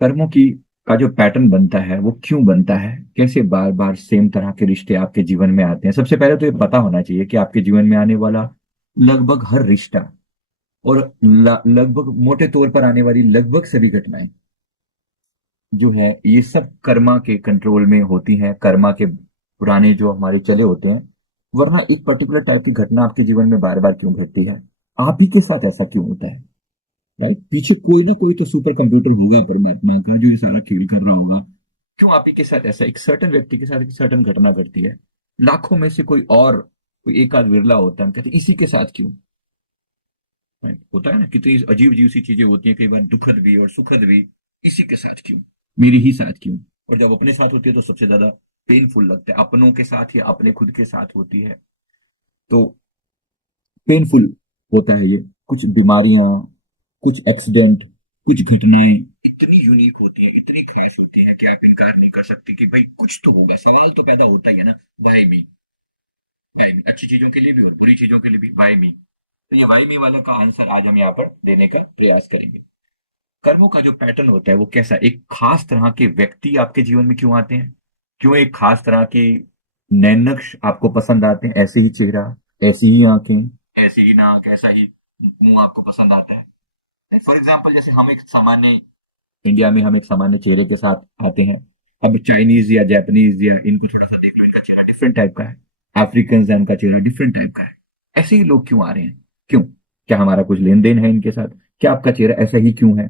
कर्मों की का जो पैटर्न बनता है वो क्यों बनता है, कैसे बार बार सेम तरह के रिश्ते आपके जीवन में आते हैं। सबसे पहले तो ये पता होना चाहिए कि आपके जीवन में आने वाला लगभग हर रिश्ता और लगभग मोटे तौर पर आने वाली लगभग सभी घटनाएं जो है ये सब कर्मा के कंट्रोल में होती हैं, कर्मा के पुराने जो हमारे चले होते हैं। वरना एक पर्टिकुलर टाइप की घटना आपके जीवन में बार बार क्यों घटती है, आप ही के साथ ऐसा क्यों होता है। राइट, पीछे कोई ना कोई तो सुपर कंप्यूटर होगा परमात्मा का जो ये सारा खेल कर रहा होगा। क्यों आप ही के साथ ऐसा, एक सर्टन व्यक्ति के साथ एक सर्टन घटना घटती है, लाखों में से कोई और कोई एक आध विरला होता है, हम कहते हैं इसी के साथ क्यों। Right? होता है ना, कितनी अजीब अजीब सी चीजें होती है, कई बार दुखद भी और सुखद भी। इसी के साथ क्यों, मेरे ही साथ क्यों। और जब अपने साथ होती है तो सबसे ज्यादा पेनफुल लगता है, अपनों के साथ या अपने खुद के साथ होती है तो पेनफुल होता है ये। कुछ बीमारियां, कुछ एक्सीडेंट, कुछ घटनाएं इतनी यूनिक होती है, इतनी खास होती है कि आप इनकार नहीं कर सकते कि भाई कुछ तो होगा। सवाल तो पैदा होता ही है ना, वाई मी। वाई मी, अच्छी चीजों के लिए भी और बुरी चीजों के लिए भी वाई मी। तो ये वाई मी वाला का आंसर आज हम यहाँ पर देने का प्रयास करेंगे। कर्मों का जो पैटर्न होता है वो कैसा, एक खास तरह के व्यक्ति आपके जीवन में क्यों आते हैं, क्यों एक खास तरह के नैनक्श आपको पसंद आते हैं, ऐसे ही चेहरा, ऐसी ही आंखें, ऐसी ही नाक, ऐसा ही मुंह आपको पसंद आता है। फॉर एग्जाम्पल जैसे हम एक सामान्य, इंडिया में हम एक सामान्य चेहरे के साथ आते हैं। अब चाइनीज या जापानीज या इनको थोड़ा सा देख लो, इनका चेहरा डिफरेंट टाइप का है। अफ्रीकन है, इनका चेहरा डिफरेंट टाइप का है। ऐसे ही लोग क्यों आ रहे हैं, क्यों, क्या हमारा कुछ लेन देन है इनके साथ, क्या आपका चेहरा ऐसा ही क्यों है।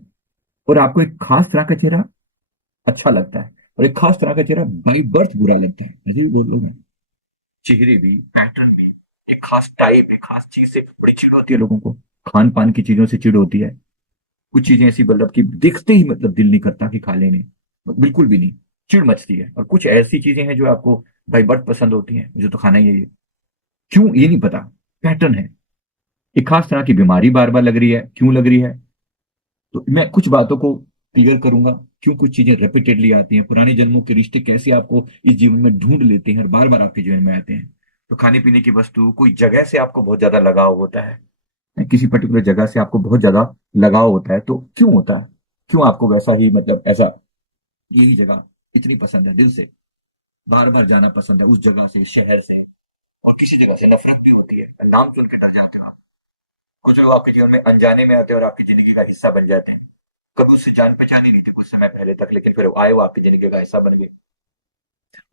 और आपको एक खास तरह का चेहरा अच्छा लगता है और एक खास तरह का चेहरा बाई बर्थ बुरा लगता है, ऐसे भी बहुत लोग हैं। चेहरे भी, पैटर्न भी, एक खास टाइप, एक खास चीज से बड़ी चिढ़ होती है लोगों को। खान पान की चीजों से चिढ़ होती है। कुछ चीजें ऐसी मतलब कि देखते ही मतलब दिल नहीं करता कि खा लेने, बिल्कुल भी नहीं, चिढ़ मचती है। और कुछ ऐसी चीजें हैं जो आपको बाई बर्थ पसंद होती हैं, मुझे तो खाना ही है ये। क्यों ये नहीं पता, पैटर्न है। एक खास तरह की बीमारी बार बार लग रही है, क्यों लग रही है। तो मैं कुछ बातों को क्लियर करूंगा, क्यों कुछ चीजें रिपीटेडली आती हैं, पुराने जन्मों के रिश्ते कैसे आपको इस जीवन में ढूंढ लेते हैं और बार बार आपके जीवन में आते हैं। तो खाने पीने की वस्तु, कोई जगह से आपको बहुत ज्यादा लगाव होता है, किसी पर्टिकुलर जगह से आपको बहुत ज्यादा लगाव होता है, तो क्यों होता है, क्यों आपको वैसा ही मतलब ऐसा, यही जगह इतनी पसंद है दिल से, बार बार जाना पसंद है उस जगह से, शहर से। और किसी जगह से नफरत भी होती है, नाम सुन के डर जाते हो आप। कुछ लोग आपके जीवन में अनजाने में आते हैं और आपकी जिंदगी का हिस्सा बन जाते हैं। कभी उससे जान पहचान ही नहीं थी कुछ समय पहले तक, लेकिन फिर वो आए, वो आपकी जिंदगी का हिस्सा बन गए।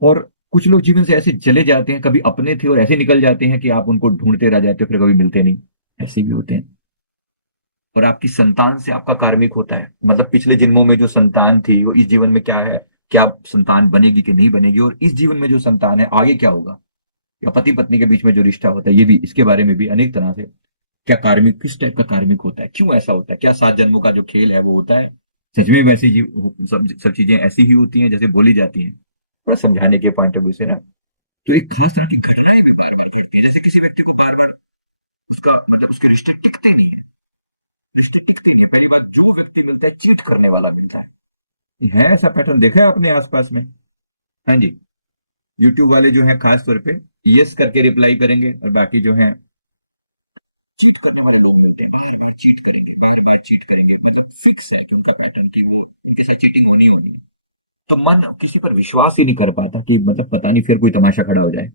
और कुछ लोग जीवन से ऐसे चले जाते हैं, कभी अपने थे और ऐसे निकल जाते हैं कि आप उनको ढूंढते रह जाते हो, फिर कभी मिलते नहीं। ऐसे भी होते हैं। और आपकी संतान से आपका कार्मिक होता है, मतलब पिछले जन्मों में जो संतान थी वो इस जीवन में क्या है, क्या संतान बनेगी कि नहीं बनेगी, और इस जीवन में जो संतान है आगे क्या होगा। या पति पत्नी के बीच में जो रिश्ता होता है, ये भी, इसके बारे में भी अनेक तरह से, क्या कार्मिक, किस टाइप का कार्मिक होता है, क्यों ऐसा होता है, क्या 7 जन्मों का जो खेल है वो होता है। सच में वैसी सब चीजें ऐसी ही होती हैं जैसे बोली जाती हैं, थोड़ा समझाने के पॉइंट ऑफ व्यू से ना। तो एक खास तरह की घटनाएं भी बार बार घटती है, जैसे किसी व्यक्ति को बार बार उसका मतलब उसके रिश्ते टिकते नहीं है, रिश्ते टिकते नहीं है। पहली बात, जो व्यक्ति मिलता है चीट करने वाला मिलता है ऐसा पैटर्न देखा है आपने आसपास में। हाँ जी, यूट्यूब वाले जो है खास तौर पे यस करके रिप्लाई करेंगे, और बाकी जो है चीट करने वाले लोग मिलते हैं, बार बार चीट करेंगे, बार बार चीट करेंगे, मतलब फिक्स है कि उनका पैटर्न कि वो उनके साथ चीटिंग होनी होनी है। तो मन किसी पर विश्वास ही नहीं कर पाता कि मतलब पता नहीं फिर कोई तमाशा खड़ा हो जाए,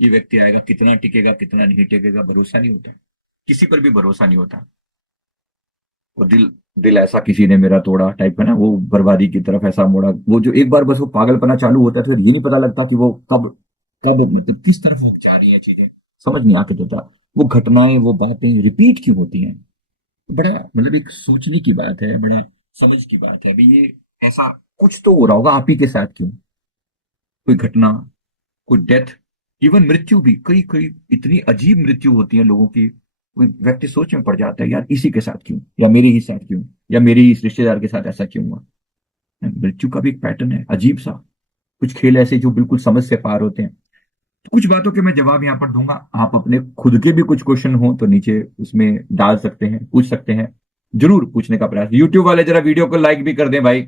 ये व्यक्ति आएगा, कितना टिकेगा कितना नहीं टिकेगा, भरोसा नहीं होता, किसी पर भी भरोसा नहीं होता। वो दिल, दिल ऐसा किसी ने मेरा तोड़ा टाइप का ना, वो बर्बादी की तरफ ऐसा मोड़ा, वो जो एक बार बस वो पागलपना चालू होता है तो ये नहीं पता लगता कि वो कब, कब मतलब किस तरफ वो जा रही है चीजें, समझ नहीं आके देता। वो घटनाएं, वो बातें रिपीट क्यों होती हैं। बड़ा मतलब एक सोचने की बात है, बड़ा समझ की बात है। अभी ये ऐसा कुछ तो हो रहा होगा आप ही के साथ, क्यों, कोई घटना, कोई डेथ, इवन मृत्यु भी, कई कई इतनी अजीब मृत्यु होती है लोगों की। कोई व्यक्ति सोच में पड़ जाता है, यार इसी के साथ क्यों, या मेरे ही साथ क्यों, या मेरे ही इस रिश्तेदार के साथ ऐसा क्यों हुआ। मृत्यु का भी एक पैटर्न है अजीब सा। कुछ खेल ऐसे जो बिल्कुल समझ से पार होते हैं। तो कुछ बातों के मैं जवाब यहाँ पर दूंगा, आप अपने खुद के भी कुछ क्वेश्चन हो तो नीचे उसमें डाल सकते हैं, पूछ सकते हैं। जरूर पूछने का प्रयास, यूट्यूब वाले जरा वीडियो को लाइक भी कर दें भाई।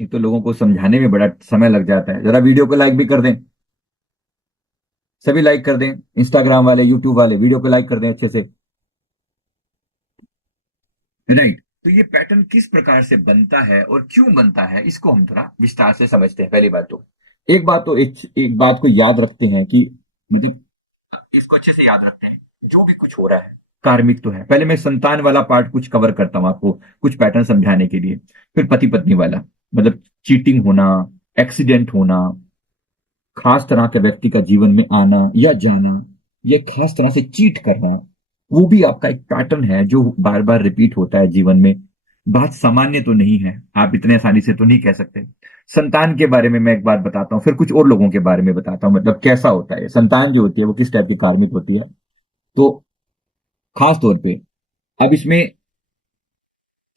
एक तो लोगों को समझाने में बड़ा समय लग जाता है, जरा वीडियो को लाइक भी कर दें। सभी लाइक कर दें, इंस्टाग्राम वाले, यूट्यूब वाले वीडियो को लाइक कर दें अच्छे से। राइट। तो ये पैटर्न किस प्रकार से बनता है और क्यों बनता है, इसको हम थोड़ा विस्तार से समझते हैं। पहली बात तो एक बात को याद रखते हैं कि मतलब इसको अच्छे से याद रखते हैं, जो भी कुछ हो रहा है कार्मिक तो है। पहले मैं संतान वाला पार्ट कुछ कवर करता हूं आपको, कुछ पैटर्न समझाने के लिए। फिर पति पत्नी वाला, मतलब चीटिंग होना, एक्सीडेंट होना, खास तरह के व्यक्ति का जीवन में आना या जाना, या खास तरह से चीट करना, वो भी आपका एक पैटर्न है जो बार बार रिपीट होता है जीवन में। बात सामान्य तो नहीं है, आप इतने आसानी से तो नहीं कह सकते। संतान के बारे में मैं एक बात बताता हूँ, फिर कुछ और लोगों के बारे में बताता हूँ, मतलब कैसा होता है संतान जो होती है वो किस टाइप की कार्मिक होती है। तो खास तौर पे अब इसमें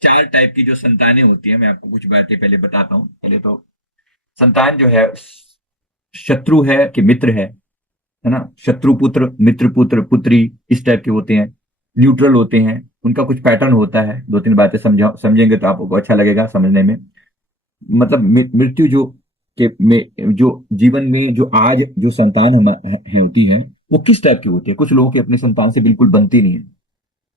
चार टाइप की जो संतानें होती है, मैं आपको कुछ बातें पहले बताता हूँ। पहले तो संतान जो है शत्रु है कि मित्र है ना, शत्रु पुत्र, मित्र पुत्र, पुत्री, इस टाइप के होते हैं। न्यूट्रल होते हैं, उनका कुछ पैटर्न होता है। दो तीन बातें समझेंगे तो आपको अच्छा लगेगा समझने में। मतलब मृत्यु जो के में जो जीवन में जो आज जो संतान है होती है, वो किस टाइप की होती है। कुछ लोगों की अपने संतान से बिल्कुल बनती नहीं है,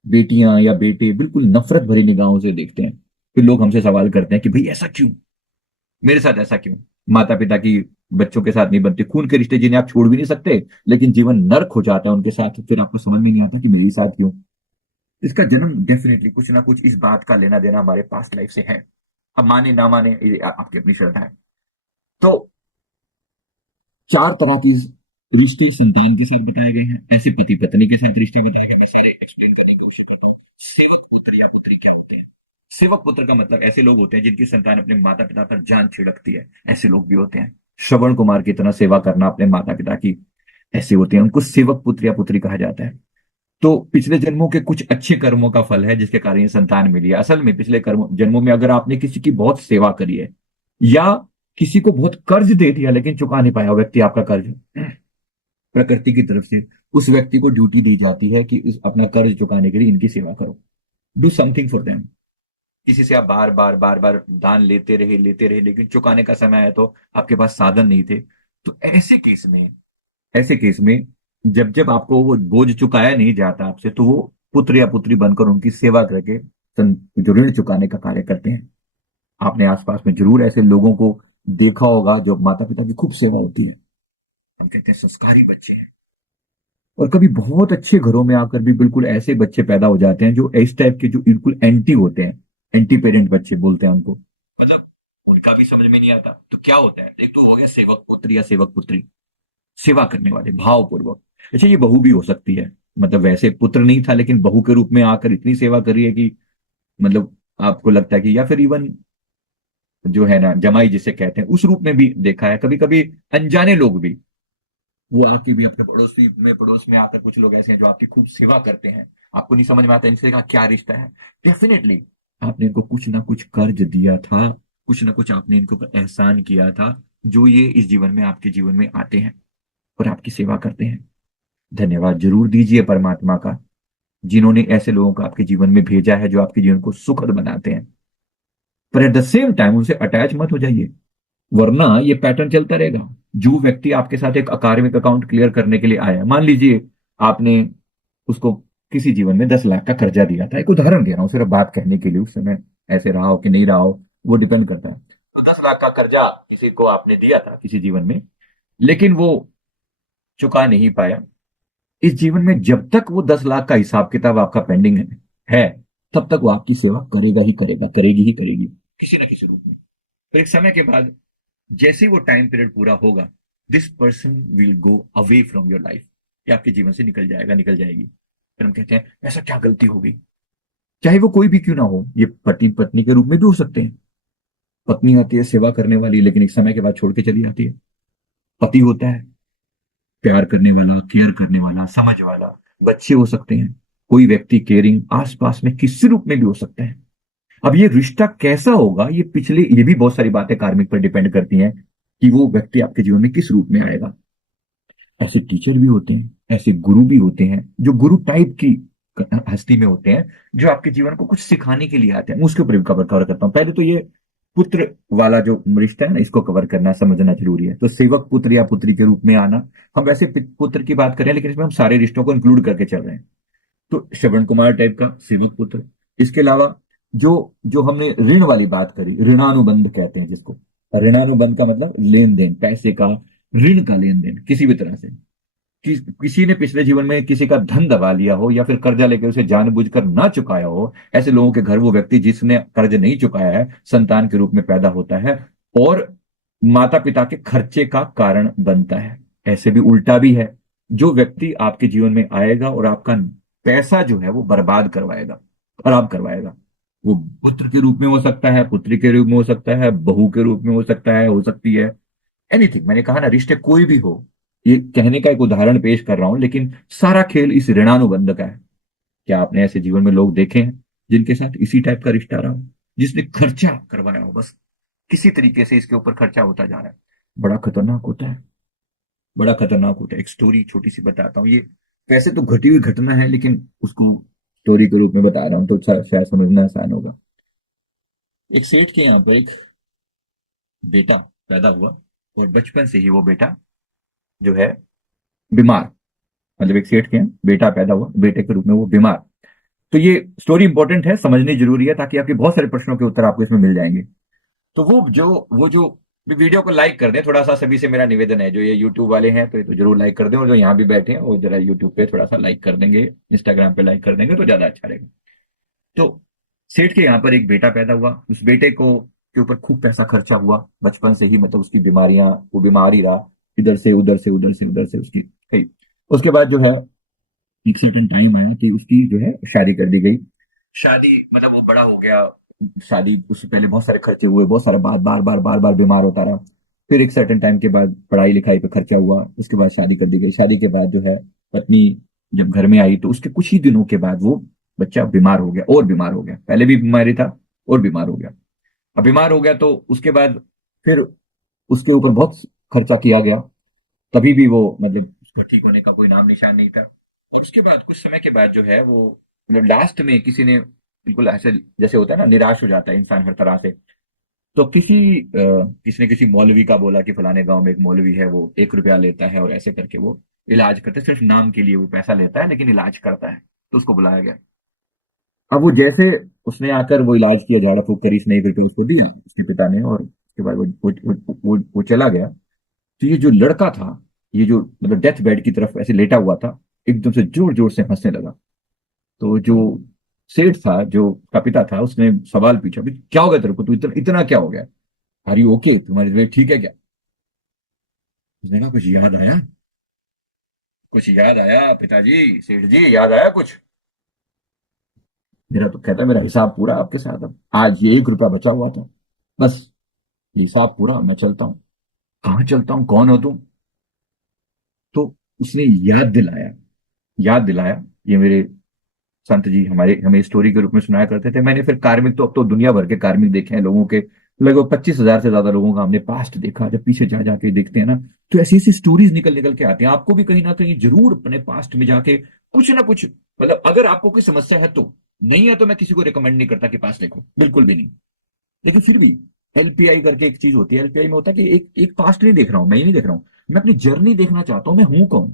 बेटियां या बेटे बिल्कुल नफरत भरी निगाहों से देखते हैं। फिर लोग हमसे सवाल करते हैं कि भाई ऐसा क्यों, मेरे साथ ऐसा क्यों। माता पिता की बच्चों के साथ नहीं बनती, खून के रिश्ते जिन्हें आप छोड़ भी नहीं सकते, लेकिन जीवन नर्क हो जाता है उनके साथ, फिर आपको समझ में नहीं आता कि मेरे साथ क्यों। इसका जन्म डेफिनेटली कुछ ना कुछ इस बात का लेना देना हमारे पास्ट लाइफ से है। अब माने ना माने ये आपकी अपनी श्रद्धा है। तो चार तरह की रिश्ते संतान के साथ बताए गए हैं, ऐसे पति पत्नी के साथ रिश्ते बताए गए। मैं सारे एक्सप्लेन करने की कोशिश करता हूँ। सेवक पुत्र या पुत्री क्या होते हैं। सेवक पुत्र का मतलब ऐसे लोग होते हैं जिनकी संतान अपने माता पिता पर जान छिड़कती है, ऐसे लोग भी होते हैं। श्रवण कुमार की तरह सेवा करना अपने माता पिता की, ऐसे होते हैं, उनको सेवक पुत्र या पुत्री कहा जाता है। तो पिछले जन्मों के कुछ अच्छे कर्मों का फल है जिसके कारण ये संतान मिली है। असल में पिछले कर्म जन्मों में अगर आपने किसी की बहुत सेवा करी है, या किसी को बहुत कर्ज दे दिया लेकिन चुका नहीं पाया व्यक्ति आपका कर्ज, प्रकृति की तरफ से उस व्यक्ति को ड्यूटी दी जाती है कि इस अपना कर्ज चुकाने के लिए इनकी सेवा करो, डू समथिंग फॉर देम। किसी से आप बार बार दान लेते रहे लेकिन चुकाने का समय आया तो आपके पास साधन नहीं थे। तो ऐसे केस में जब जब आपको वो बोझ चुकाया नहीं जाता आपसे, तो वो पुत्र या पुत्री बनकर उनकी सेवा करके जो ऋण चुकाने का कार्य करते हैं। आपने आसपास में जरूर ऐसे लोगों को देखा होगा जो माता पिता की खूब सेवा होती है, उनके इतने संस्कारी बच्चे हैं। और कभी बहुत अच्छे घरों में आकर भी बिल्कुल ऐसे बच्चे पैदा हो जाते हैं जो इस टाइप के, जो बिल्कुल एंटी होते हैं, एंटी पेरेंट बच्चे बोलते हैं उनको। मतलब उनका भी समझ में नहीं आता। तो क्या होता है, एक तो हो गया सेवक पुत्र या सेवक पुत्री, सेवा करने वाले भावपूर्वक। अच्छा, ये बहू भी हो सकती है, मतलब वैसे पुत्र नहीं था लेकिन बहू के रूप में आकर इतनी सेवा करी है कि मतलब आपको लगता है कि, या फिर इवन जो है ना जमाई जिसे कहते हैं, उस रूप में भी देखा है। कभी कभी अनजाने लोग भी, वो आपकी भी अपने पड़ोस में आकर कुछ लोग ऐसे हैं जो आपकी खूब सेवा करते हैं, आपको नहीं समझ में आता इनसे का क्या रिश्ता है। डेफिनेटली आपने इनको कुछ ना कुछ कर्ज दिया था, कुछ ना कुछ आपने इनको एहसान किया था, जो ये इस जीवन में आपके जीवन में आते हैं और आपकी सेवा करते हैं। धन्यवाद जरूर दीजिए परमात्मा का, जिन्होंने ऐसे लोगों को आपके जीवन में भेजा है जो आपके जीवन को सुखद बनाते हैं। पर एट द सेम टाइम उनसे अटैच मत हो जाइए, वरना ये पैटर्न चलता रहेगा। जो व्यक्ति आपके साथ एक अकार्मिक अकाउंट क्लियर करने के लिए आया, मान लीजिए आपने उसको किसी जीवन में 10 लाख का कर्जा दिया था, एक उदाहरण दे रहा हूं सिर्फ बात कहने के लिए, उस समय ऐसे रहा हो कि नहीं रहा हो वो डिपेंड करता है। तो 10 लाख का कर्जा किसी को आपने दिया था किसी जीवन में, लेकिन वो चुका नहीं पाया। इस जीवन में जब तक वो 10 लाख का हिसाब किताब आपका पेंडिंग है, तब तक वो आपकी सेवा करेगा ही करेगा, करेगी ही करेगी, किसी ना किसी रूप में। तो एक समय के बाद जैसे ही वो टाइम पीरियड पूरा होगा, this person will go away from your life, ये आपके जीवन से निकल जाएगा, निकल जाएगी। फिर हम कहते हैं ऐसा क्या गलती हो गई। चाहे वो कोई भी क्यों ना हो, ये पति पत्नी के रूप में भी हो सकते हैं। पत्नी आती है सेवा करने वाली, लेकिन एक समय के बाद छोड़ के चली जाती है। पति होता है प्यार करने वाला, केयर करने वाला, समझ वाला। बच्चे हो सकते हैं, कोई व्यक्ति केयरिंग आसपास में किसी रूप में भी हो सकते हैं। अब ये रिश्ता कैसा होगा, ये भी बहुत सारी बातें कार्मिक पर डिपेंड करती हैं कि वो व्यक्ति आपके जीवन में किस रूप में आएगा। ऐसे टीचर भी होते हैं, ऐसे गुरु भी होते हैं जो गुरु टाइप की हस्ती में होते हैं, जो आपके जीवन को कुछ सिखाने के लिए आते हैं। मैं उसके ऊपर भी कवर कवर करता हूँ। पहले तो ये पुत्र वाला जो रिश्ता है ना, इसको कवर करना समझना जरूरी है। तो सेवक पुत्र या पुत्री के रूप में आना, हम वैसे पुत्र की बात करें लेकिन इसमें हम सारे रिश्तों को इंक्लूड करके चल रहे हैं। तो श्रवण कुमार टाइप का सेवक पुत्र, इसके अलावा जो जो हमने ऋण वाली बात करी, ऋणानुबंध कहते हैं जिसको। ऋणानुबंध का मतलब लेन देन, पैसे का, ऋण का लेन देन किसी भी तरह से। किसी ने पिछले जीवन में किसी का धन दबा लिया हो या फिर कर्जा लेकर उसे जानबूझकर ना चुकाया हो, ऐसे लोगों के घर वो व्यक्ति जिसने कर्ज नहीं चुकाया है संतान के रूप में पैदा होता है और माता पिता के खर्चे का कारण बनता है। ऐसे भी उल्टा भी है, जो व्यक्ति आपके जीवन में आएगा और आपका पैसा जो है वो बर्बाद करवाएगा, खराब करवाएगा। वो पुत्र के रूप में हो सकता है, पुत्री के रूप में हो सकता है, बहू के रूप में हो सकता है, हो सकती है, एनीथिंग। मैंने कहा ना, रिश्ते कोई भी हो, ये कहने का एक उदाहरण पेश कर रहा हूं, लेकिन सारा खेल इस ऋणानुबंध का है। क्या आपने ऐसे जीवन में लोग देखे हैं जिनके साथ इसी टाइप का रिश्ता रहा हो, जिसने खर्चा करवाया हो, बस किसी तरीके से इसके ऊपर खर्चा होता जा रहा है। बड़ा खतरनाक होता है, बड़ा खतरनाक होता है। एक स्टोरी छोटी सी बताता हूँ, ये वैसे तो घटी हुई घटना है लेकिन उसको स्टोरी के रूप में बता रहा हूँ तो शायद समझना आसान होगा। एक सेठ के यहाँ पर एक बेटा पैदा हुआ और बचपन से ही वो बेटा जो है बीमार, मतलब एक सेठ के यहाँ बेटा पैदा हुआ, बेटे के रूप में वो बीमार। तो ये स्टोरी इंपॉर्टेंट है, समझनी जरूरी है, ताकि आपके बहुत सारे प्रश्नों के उत्तर आपको इसमें मिल जाएंगे। तो वो जो वीडियो को लाइक कर दें थोड़ा सा, सभी से मेरा निवेदन है। जो ये यूट्यूब वाले हैं तो ये तो जरूर लाइक कर दें, और जो यहाँ भी बैठे हैं वो जरा यूट्यूब पे थोड़ा सा लाइक कर देंगे, इंस्टाग्राम पे लाइक कर देंगे तो ज्यादा अच्छा रहेगा। तो सेठ के यहाँ पर एक बेटा पैदा हुआ, उस बेटे को के ऊपर खूब पैसा खर्चा हुआ बचपन से ही, मतलब उसकी बीमारियां, वो बीमार ही रहा, इधर से उधर से उधर से उधर से उसकी गई। उसके बाद जो है एक सर्टेन टाइम आया कि उसकी जो है शादी कर दी गई। शादी मतलब वो बड़ा हो गया, शादी उससे पहले बहुत सारे खर्चे हुए, बहुत सारे बार बार बीमार होता रहा। फिर एक सर्टेन टाइम के बाद पढ़ाई लिखाई पे खर्चा हुआ, उसके बाद शादी कर दी गई। शादी के बाद जो है पत्नी जब घर में आई तो उसके कुछ ही दिनों के बाद वो बच्चा बीमार हो गया, और बीमार हो गया, पहले भी बीमारी था और बीमार हो गया। अब बीमार हो गया तो उसके बाद फिर उसके ऊपर बहुत खर्चा किया गया, तभी भी वो मतलब उसका ठीक होने का कोई नाम निशान नहीं था। और उसके बाद कुछ समय के बाद जो है वो मतलब लास्ट में किसी ने बिल्कुल ऐसे, जैसे होता है ना, निराश हो जाता है इंसान हर तरह से। तो किसी ने किसी मौलवी का बोला कि फलाने गांव में एक मौलवी है, वो 1 रुपया लेता है और ऐसे करके वो इलाज करते हैं, सिर्फ नाम के लिए वो पैसा लेता है लेकिन इलाज करता है। तो उसको बुलाया गया। अब वो जैसे उसने आकर वो इलाज किया, झाड़ा फूक करी, स्नेह करके उसको दिया उसके पिता ने, और उसके बाद वो चला गया। तो ये जो लड़का था, ये जो मतलब डेथ बेड की तरफ ऐसे लेटा हुआ था, एकदम से जोर जोर से हंसने लगा। तो जो सेठ था, जो का पिता था, उसने सवाल पूछा, भी क्या हो गया तेरे को, तू इतना इतना क्या हो गया, आर यू ओके, तुम्हारी तबीयत ठीक है क्या? उसने कहा कुछ याद आया, कुछ याद आया पिताजी, सेठ जी याद आया कुछ? मेरा तो कहता है मेरा हिसाब पूरा आपके साथ, अब आज ये 1 रुपया बचा हुआ था, बस हिसाब पूरा, मैं चलता हूँ। कहाँ चलता हूँ, कौन हो तुम? तो उसने याद दिलाया, याद दिलाया, ये मेरे संत जी हमारे हमें स्टोरी के रूप में सुनाया करते थे। मैंने फिर कार्मिक, तो अब तो दुनिया भर के कार्मिक देखे हैं लोगों के, लगभग 25,000 से ज्यादा लोगों का हमने पास्ट देखा। जब पीछे जा जाके देखते हैं ना, तो ऐसी ऐसी स्टोरीज निकल निकल के आती हैं। आपको भी कहीं ना कहीं जरूर अपने पास्ट में जाके कुछ ना कुछ, मतलब अगर आपको कोई समस्या है तो, नहीं है तो मैं किसी को रिकमेंड नहीं करता कि पास्ट देखो, बिल्कुल भी नहीं। लेकिन फिर भी एलपीआई करके एक चीज होती है, एलपीआई में होता है कि एक एक पास्ट नहीं देख रहा हूं, मैं ही नहीं देख रहा हूं, मैं अपनी जर्नी देखना चाहता हूं, मैं हूं कौन।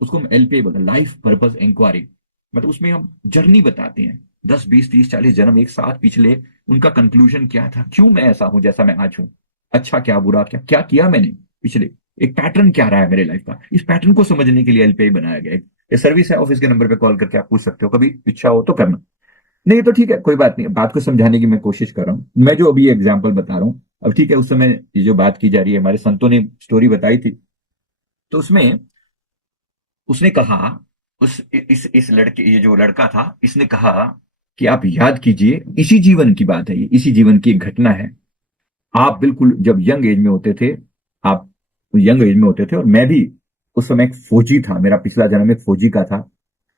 उसको हम एलपीआई बोलते हैं, लाइफ पर्पस इंक्वायरी। मतलब उसमें हम जर्नी बताते हैं, 10 20 30 40 जन्म एक साथ पिछले, उनका कंक्लूजन क्या था, क्यों मैं ऐसा हूं जैसा मैं आज हूं, अच्छा क्या बुरा क्या, क्या किया मैंने पिछले, एक पैटर्न क्या रहा है मेरे लाइफ का। इस पैटर्न को समझने के लिए एलपीआई बनाया गया है। ये सर्विस है, ऑफिस के नंबर पे कॉल करके आप पूछ सकते हो, कभी इच्छा हो तो करना, नहीं तो ठीक है, कोई बात नहीं। बात को समझाने की मैं कोशिश कर रहा हूं, मैं जो अभी एग्जाम्पल बता रहा हूं। अब ठीक है, उस समय ये जो बात की जा रही है, हमारे संतों ने स्टोरी बताई थी, तो उसमें उसने कहा, उस इस लड़के, ये जो लड़का था, इसने कहा कि आप याद कीजिए, इसी जीवन की बात है ये, इसी जीवन की एक घटना है। आप बिल्कुल जब यंग एज में होते थे, आप यंग एज में होते थे, और मैं भी उस समय एक फौजी था, मेरा पिछला जन्म एक फौजी का था।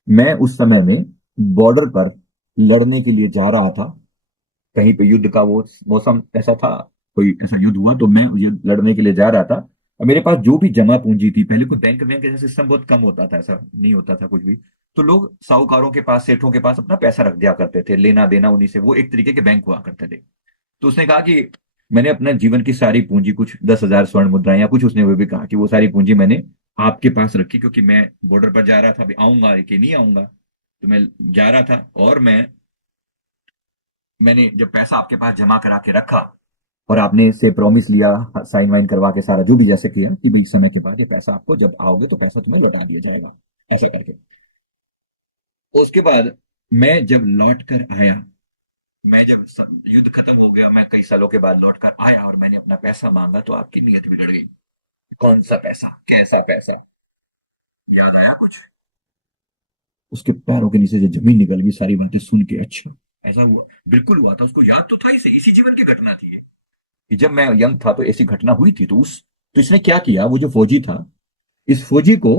मैं उस समय में बॉर्डर पर लड़ने के लिए जा रहा था, कहीं पे युद्ध का वो मौसम ऐसा था, कोई ऐसा युद्ध हुआ तो मैं युद्ध लड़ने के लिए जा रहा था। और मेरे पास जो भी जमा पूंजी थी, पहले कोई बैंक बैंक जैसा सिस्टम बहुत कम होता था, ऐसा नहीं होता था कुछ भी, तो लोग साहूकारों के पास, सेठों के पास अपना पैसा रख दिया करते थे, लेना देना उन्हीं से, वो एक तरीके के बैंक हुआ करते थे। तो उसने कहा कि मैंने अपना जीवन की सारी पूंजी, कुछ 10,000 स्वर्ण मुद्राएं या कुछ, उसने वो भी कहा कि वो सारी पूंजी मैंने आपके पास रखी, क्योंकि मैं बॉर्डर पर जा रहा था, अभी आऊंगा कि नहीं आऊंगा, तो मैं जा रहा था, और मैं मैंने जब पैसा आपके पास जमा करा के रखा और आपने इससे प्रॉमिस लिया, साइन वाइन करवा के सारा जो भी जैसे किया कि भाई समय के बाद ये पैसा आपको जब आओगे तो पैसा तुम्हें लौटा दिया जाएगा, ऐसा करके। उसके बाद मैं जब लौट कर आया, मैं जब युद्ध खत्म हो गया, मैं कई सालों के बाद लौट कर आया और मैंने अपना पैसा मांगा तो आपकी नीयत बिगड़ गई। कौन सा पैसा, कैसा पैसा, याद आया कुछ? उसके पैरों के नीचे से जमीन निकल गई सारी बातें सुन के। अच्छा, ऐसा हुआ? बिल्कुल हुआ था, उसको याद तो था, इसी जीवन की घटना थी ये, कि जब मैं यंग था तो ऐसी घटना हुई थी। तो इसने क्या किया, वो जो फौजी था, इस फौजी को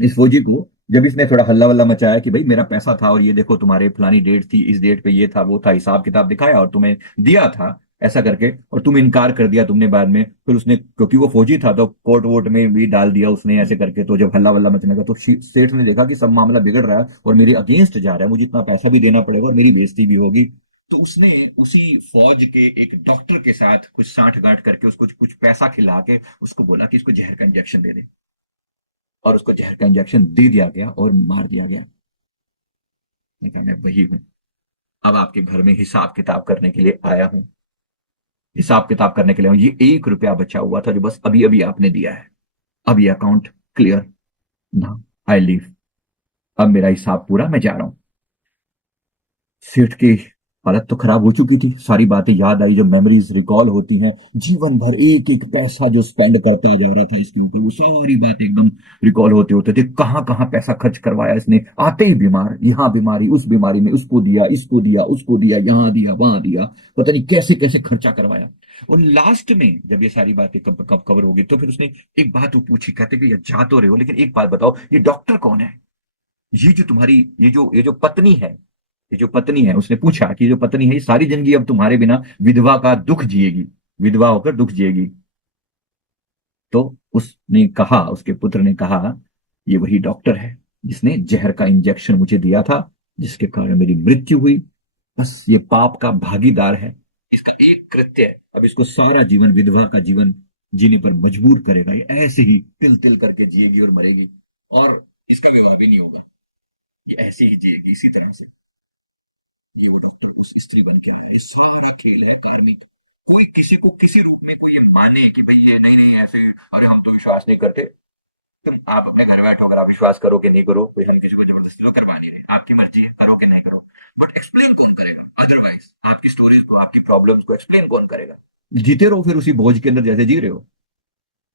इस फौजी को जब इसने थोड़ा हल्ला वल्ला मचाया कि भाई मेरा पैसा था और ये देखो तुम्हारे फलानी डेट थी, इस डेट पे ये था वो था, हिसाब किताब दिखाया और तुम्हें दिया था ऐसा करके, और तुम इनकार कर दिया तुमने बाद में, फिर उसने क्योंकि वो फौजी था तो कोर्ट वोट में भी डाल दिया उसने ऐसे करके। तो जब हल्ला वल्ला मचने का तो सेठ ने देखा कि सब मामला बिगड़ रहा है और मेरे अगेंस्ट जा रहा है, मुझे इतना पैसा भी देना पड़ेगा और मेरी बेइज्जती भी होगी। तो उसने उसी फौज के एक डॉक्टर के साथ कुछ सांठ गांठ करके उसको कुछ पैसा खिला के उसको बोला कि इसको जहर का इंजेक्शन दे दे, और उसको जहर का इंजेक्शन दे दिया गया और मार दिया गया। कहा मैं वही हूं, अब आपके घर में हिसाब किताब करने के लिए आया हूं, हिसाब किताब करने के लिए ये 1 रुपया बचा हुआ था जो बस अभी अभी आपने दिया है, अब ये अकाउंट क्लियर ना, आई लीव, अब मेरा हिसाब पूरा, मैं जा रहा हूं। सेठ की हालत तो खराब हो चुकी थी, सारी बातें याद आई, जो मेमोरीज रिकॉल होती हैं, जीवन भर एक एक पैसा जो स्पेंड करता जा रहा था इसके ऊपर, वो सारी बातें एकदम रिकॉल होते होते थे। कहाँ कहाँ पैसा खर्च करवाया इसने, आते ही बीमार, यहाँ बीमारी, उस बीमारी में उसको दिया, इसको दिया, उसको दिया, यहाँ दिया, वहां दिया, पता नहीं कैसे कैसे खर्चा करवाया। और लास्ट में जब ये सारी बातें कब कब कवर होगी तो फिर उसने एक बात वो पूछी, कहते कि ये जा तो रहे हो लेकिन एक बात बताओ, ये डॉक्टर कौन है? ये जो तुम्हारी ये जो पत्नी है, ये जो पत्नी है, उसने पूछा कि जो पत्नी है ये सारी जिंदगी अब तुम्हारे बिना विधवा का दुख जिएगी, विधवा होकर दुख जिएगी। तो उसने कहा, उसके पुत्र ने कहा, ये वही डॉक्टर है जिसने जहर का इंजेक्शन मुझे दिया था, जिसके कारण मेरी मृत्यु हुई। बस ये पाप का भागीदार है, इसका एक कृत्य अब इसको सारा जीवन विधवा का जीवन जीने पर मजबूर करेगा। ये ऐसे ही तिल तिल करके जिएगी और मरेगी, और इसका विवाह भी नहीं होगा, ये ऐसे ही जिएगी इसी तरह से। ये वो डॉक्टर उस स्त्री बन के रही, ये सारे खेल है कार्मिक। कोई किसी को किसी रूप में कोई ये माने कि भाई ये नहीं नहीं ऐसे, अरे हम तो विश्वास नहीं करते, तुम आप अपने घर बैठो, अगर आप विश्वास करो कि नहीं करो, कोई हम किसी को जबरदस्ती तो करवा नहीं रहे, आपकी मर्जी है करो कि नहीं करो, बट एक्सप्लेन कौन करेगा? अदरवाइज आपकी स्टोरीज को, आपकी प्रॉब्लम्स को एक्सप्लेन कौन करेगा? जीते रहो फिर उसी बोझ के अंदर जैसे जी रहे हो।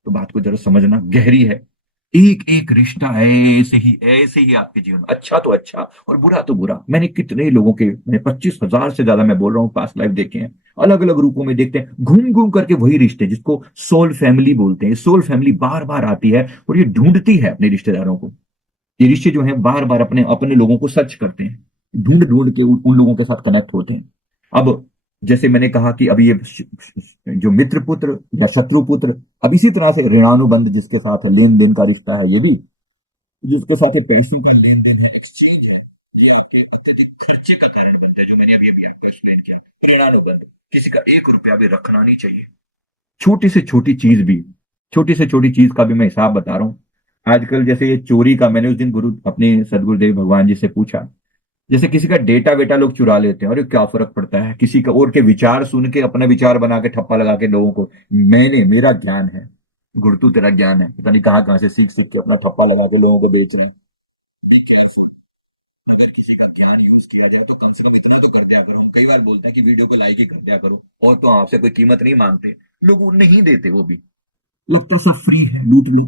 तो बात को जरा समझना, गहरी है। एक एक रिश्ता ऐसे ही आपके जीवन में, अच्छा तो अच्छा और बुरा तो बुरा। मैंने कितने लोगों के, मैंने 25,000 से ज्यादा मैं बोल रहा हूँ पास्ट लाइफ देखे हैं, अलग अलग रूपों में देखते हैं, घूम घूम करके वही रिश्ते जिसको सोल फैमिली बोलते हैं। सोल फैमिली बार बार आती है और ये ढूंढती है अपने रिश्तेदारों को। ये रिश्ते जो है बार बार अपने अपने लोगों को सर्च करते हैं, ढूंढ ढूंढ के उन लोगों के साथ कनेक्ट होते हैं। अब जैसे मैंने कहा कि अभी ये जो मित्र पुत्र या शत्रु पुत्र, अब इसी तरह से ऋणानुबंध जिसके साथ लेन देन का रिश्ता है, ये भी जिसके साथ ये पैसे का लेन देन है, एक्सचेंज है, ये आपके अत्यधिक खर्चे का कारण बनता है, जो मैंने अभी अभी आपको एक्सप्लेन किया। ऋणानुबंध, किसी का 1 रुपया भी रखना नहीं चाहिए, छोटी से छोटी चीज भी, छोटी से छोटी चीज का भी मैं हिसाब बता रहा हूँ। आजकल जैसे ये चोरी का, मैंने उस दिन गुरु अपने सदगुरुदेव भगवान जी से पूछा, जैसे किसी का डेटा वेटा लोग चुरा लेते हैं, और क्या फर्क पड़ता है, किसी का और के विचार सुन के अपने विचार बना के ठप्पा लगा के लोगों को, मेरा ज्ञान है, गुरुतु तेरा ज्ञान है, पता नहीं कहाँ कहाँ से सीख सीख के अपना ठप्पा लगा के लोगों को बेच रहे हैं। बी केयरफुल, अगर किसी का ज्ञान यूज किया जाए तो कम से कम इतना तो कर दिया करो। हम कई बार बोलते हैं कि वीडियो को लाइक ही कर दिया करो, और तो आपसे कोई कीमत नहीं मांगते, लोग वो नहीं देते, वो भी लगता सब फ्री है, लूट लो,